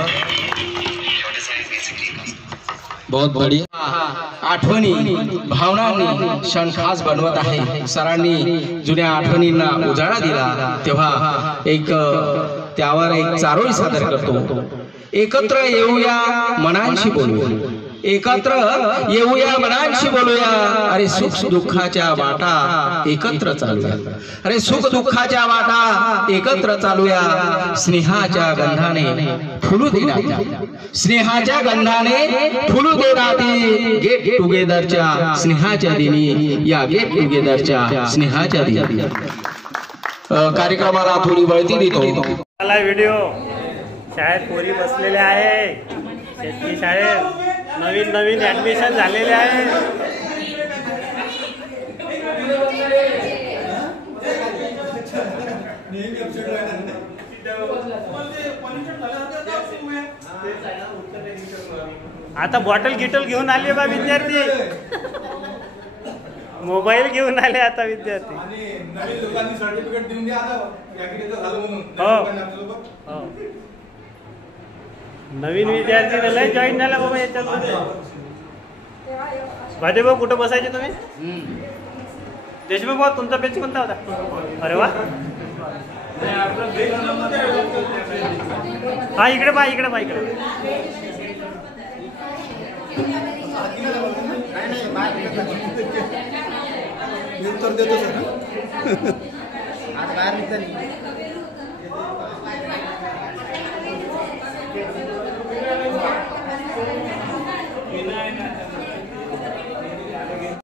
बहुत बढ़िया. आठवणी भावनांनी क्षण खास बनवत आहे. सरांनी जुन्या आठवणींना उजाळा दिला तेव्हा एक त्यावर एक चारोळी सादर करतो. एकत्र येऊया, मनांशी बोलूया. एकत्र येऊया मनांशी बोलूया, अरे सुख दुःखाच्या वाटा एकत्र चालूया, अरे सुख दुःखाच्या वाटा एकत्र चालूया, स्नेहाच्या गंधाने फुलू दे नाती, स्नेहाच्या गंधाने फुलू दे नाती, गेट टुगेदरच्या स्नेहाच्या दिनी, या गेट टुगेदरच्या स्नेहाच्या दिनी. कार्यक्रमाला थोडी वळती देतो. व्हिडिओ शाळेत पोरी बसलेल्या आहे, शेतकी शाळेत नवीन नवीन ऍडमिशन झालेले आहे. आता बॉटल गिटल घेऊन आले बा विद्यार्थी, मोबाईल घेऊन आले आता विद्यार्थी. हो हो, नवीन विद्यार्थी लय जॉईन झाला बाबा याच्यात. भाजे भाऊ कुठं बसायचे तुम्ही? देशमुख भाऊ तुमचा बेंच कोणता होता? अरे वा, हा इकडे बा, इकडे बा, इकडे. उत्तर देतो सर. आज बाहेर निघता नाही.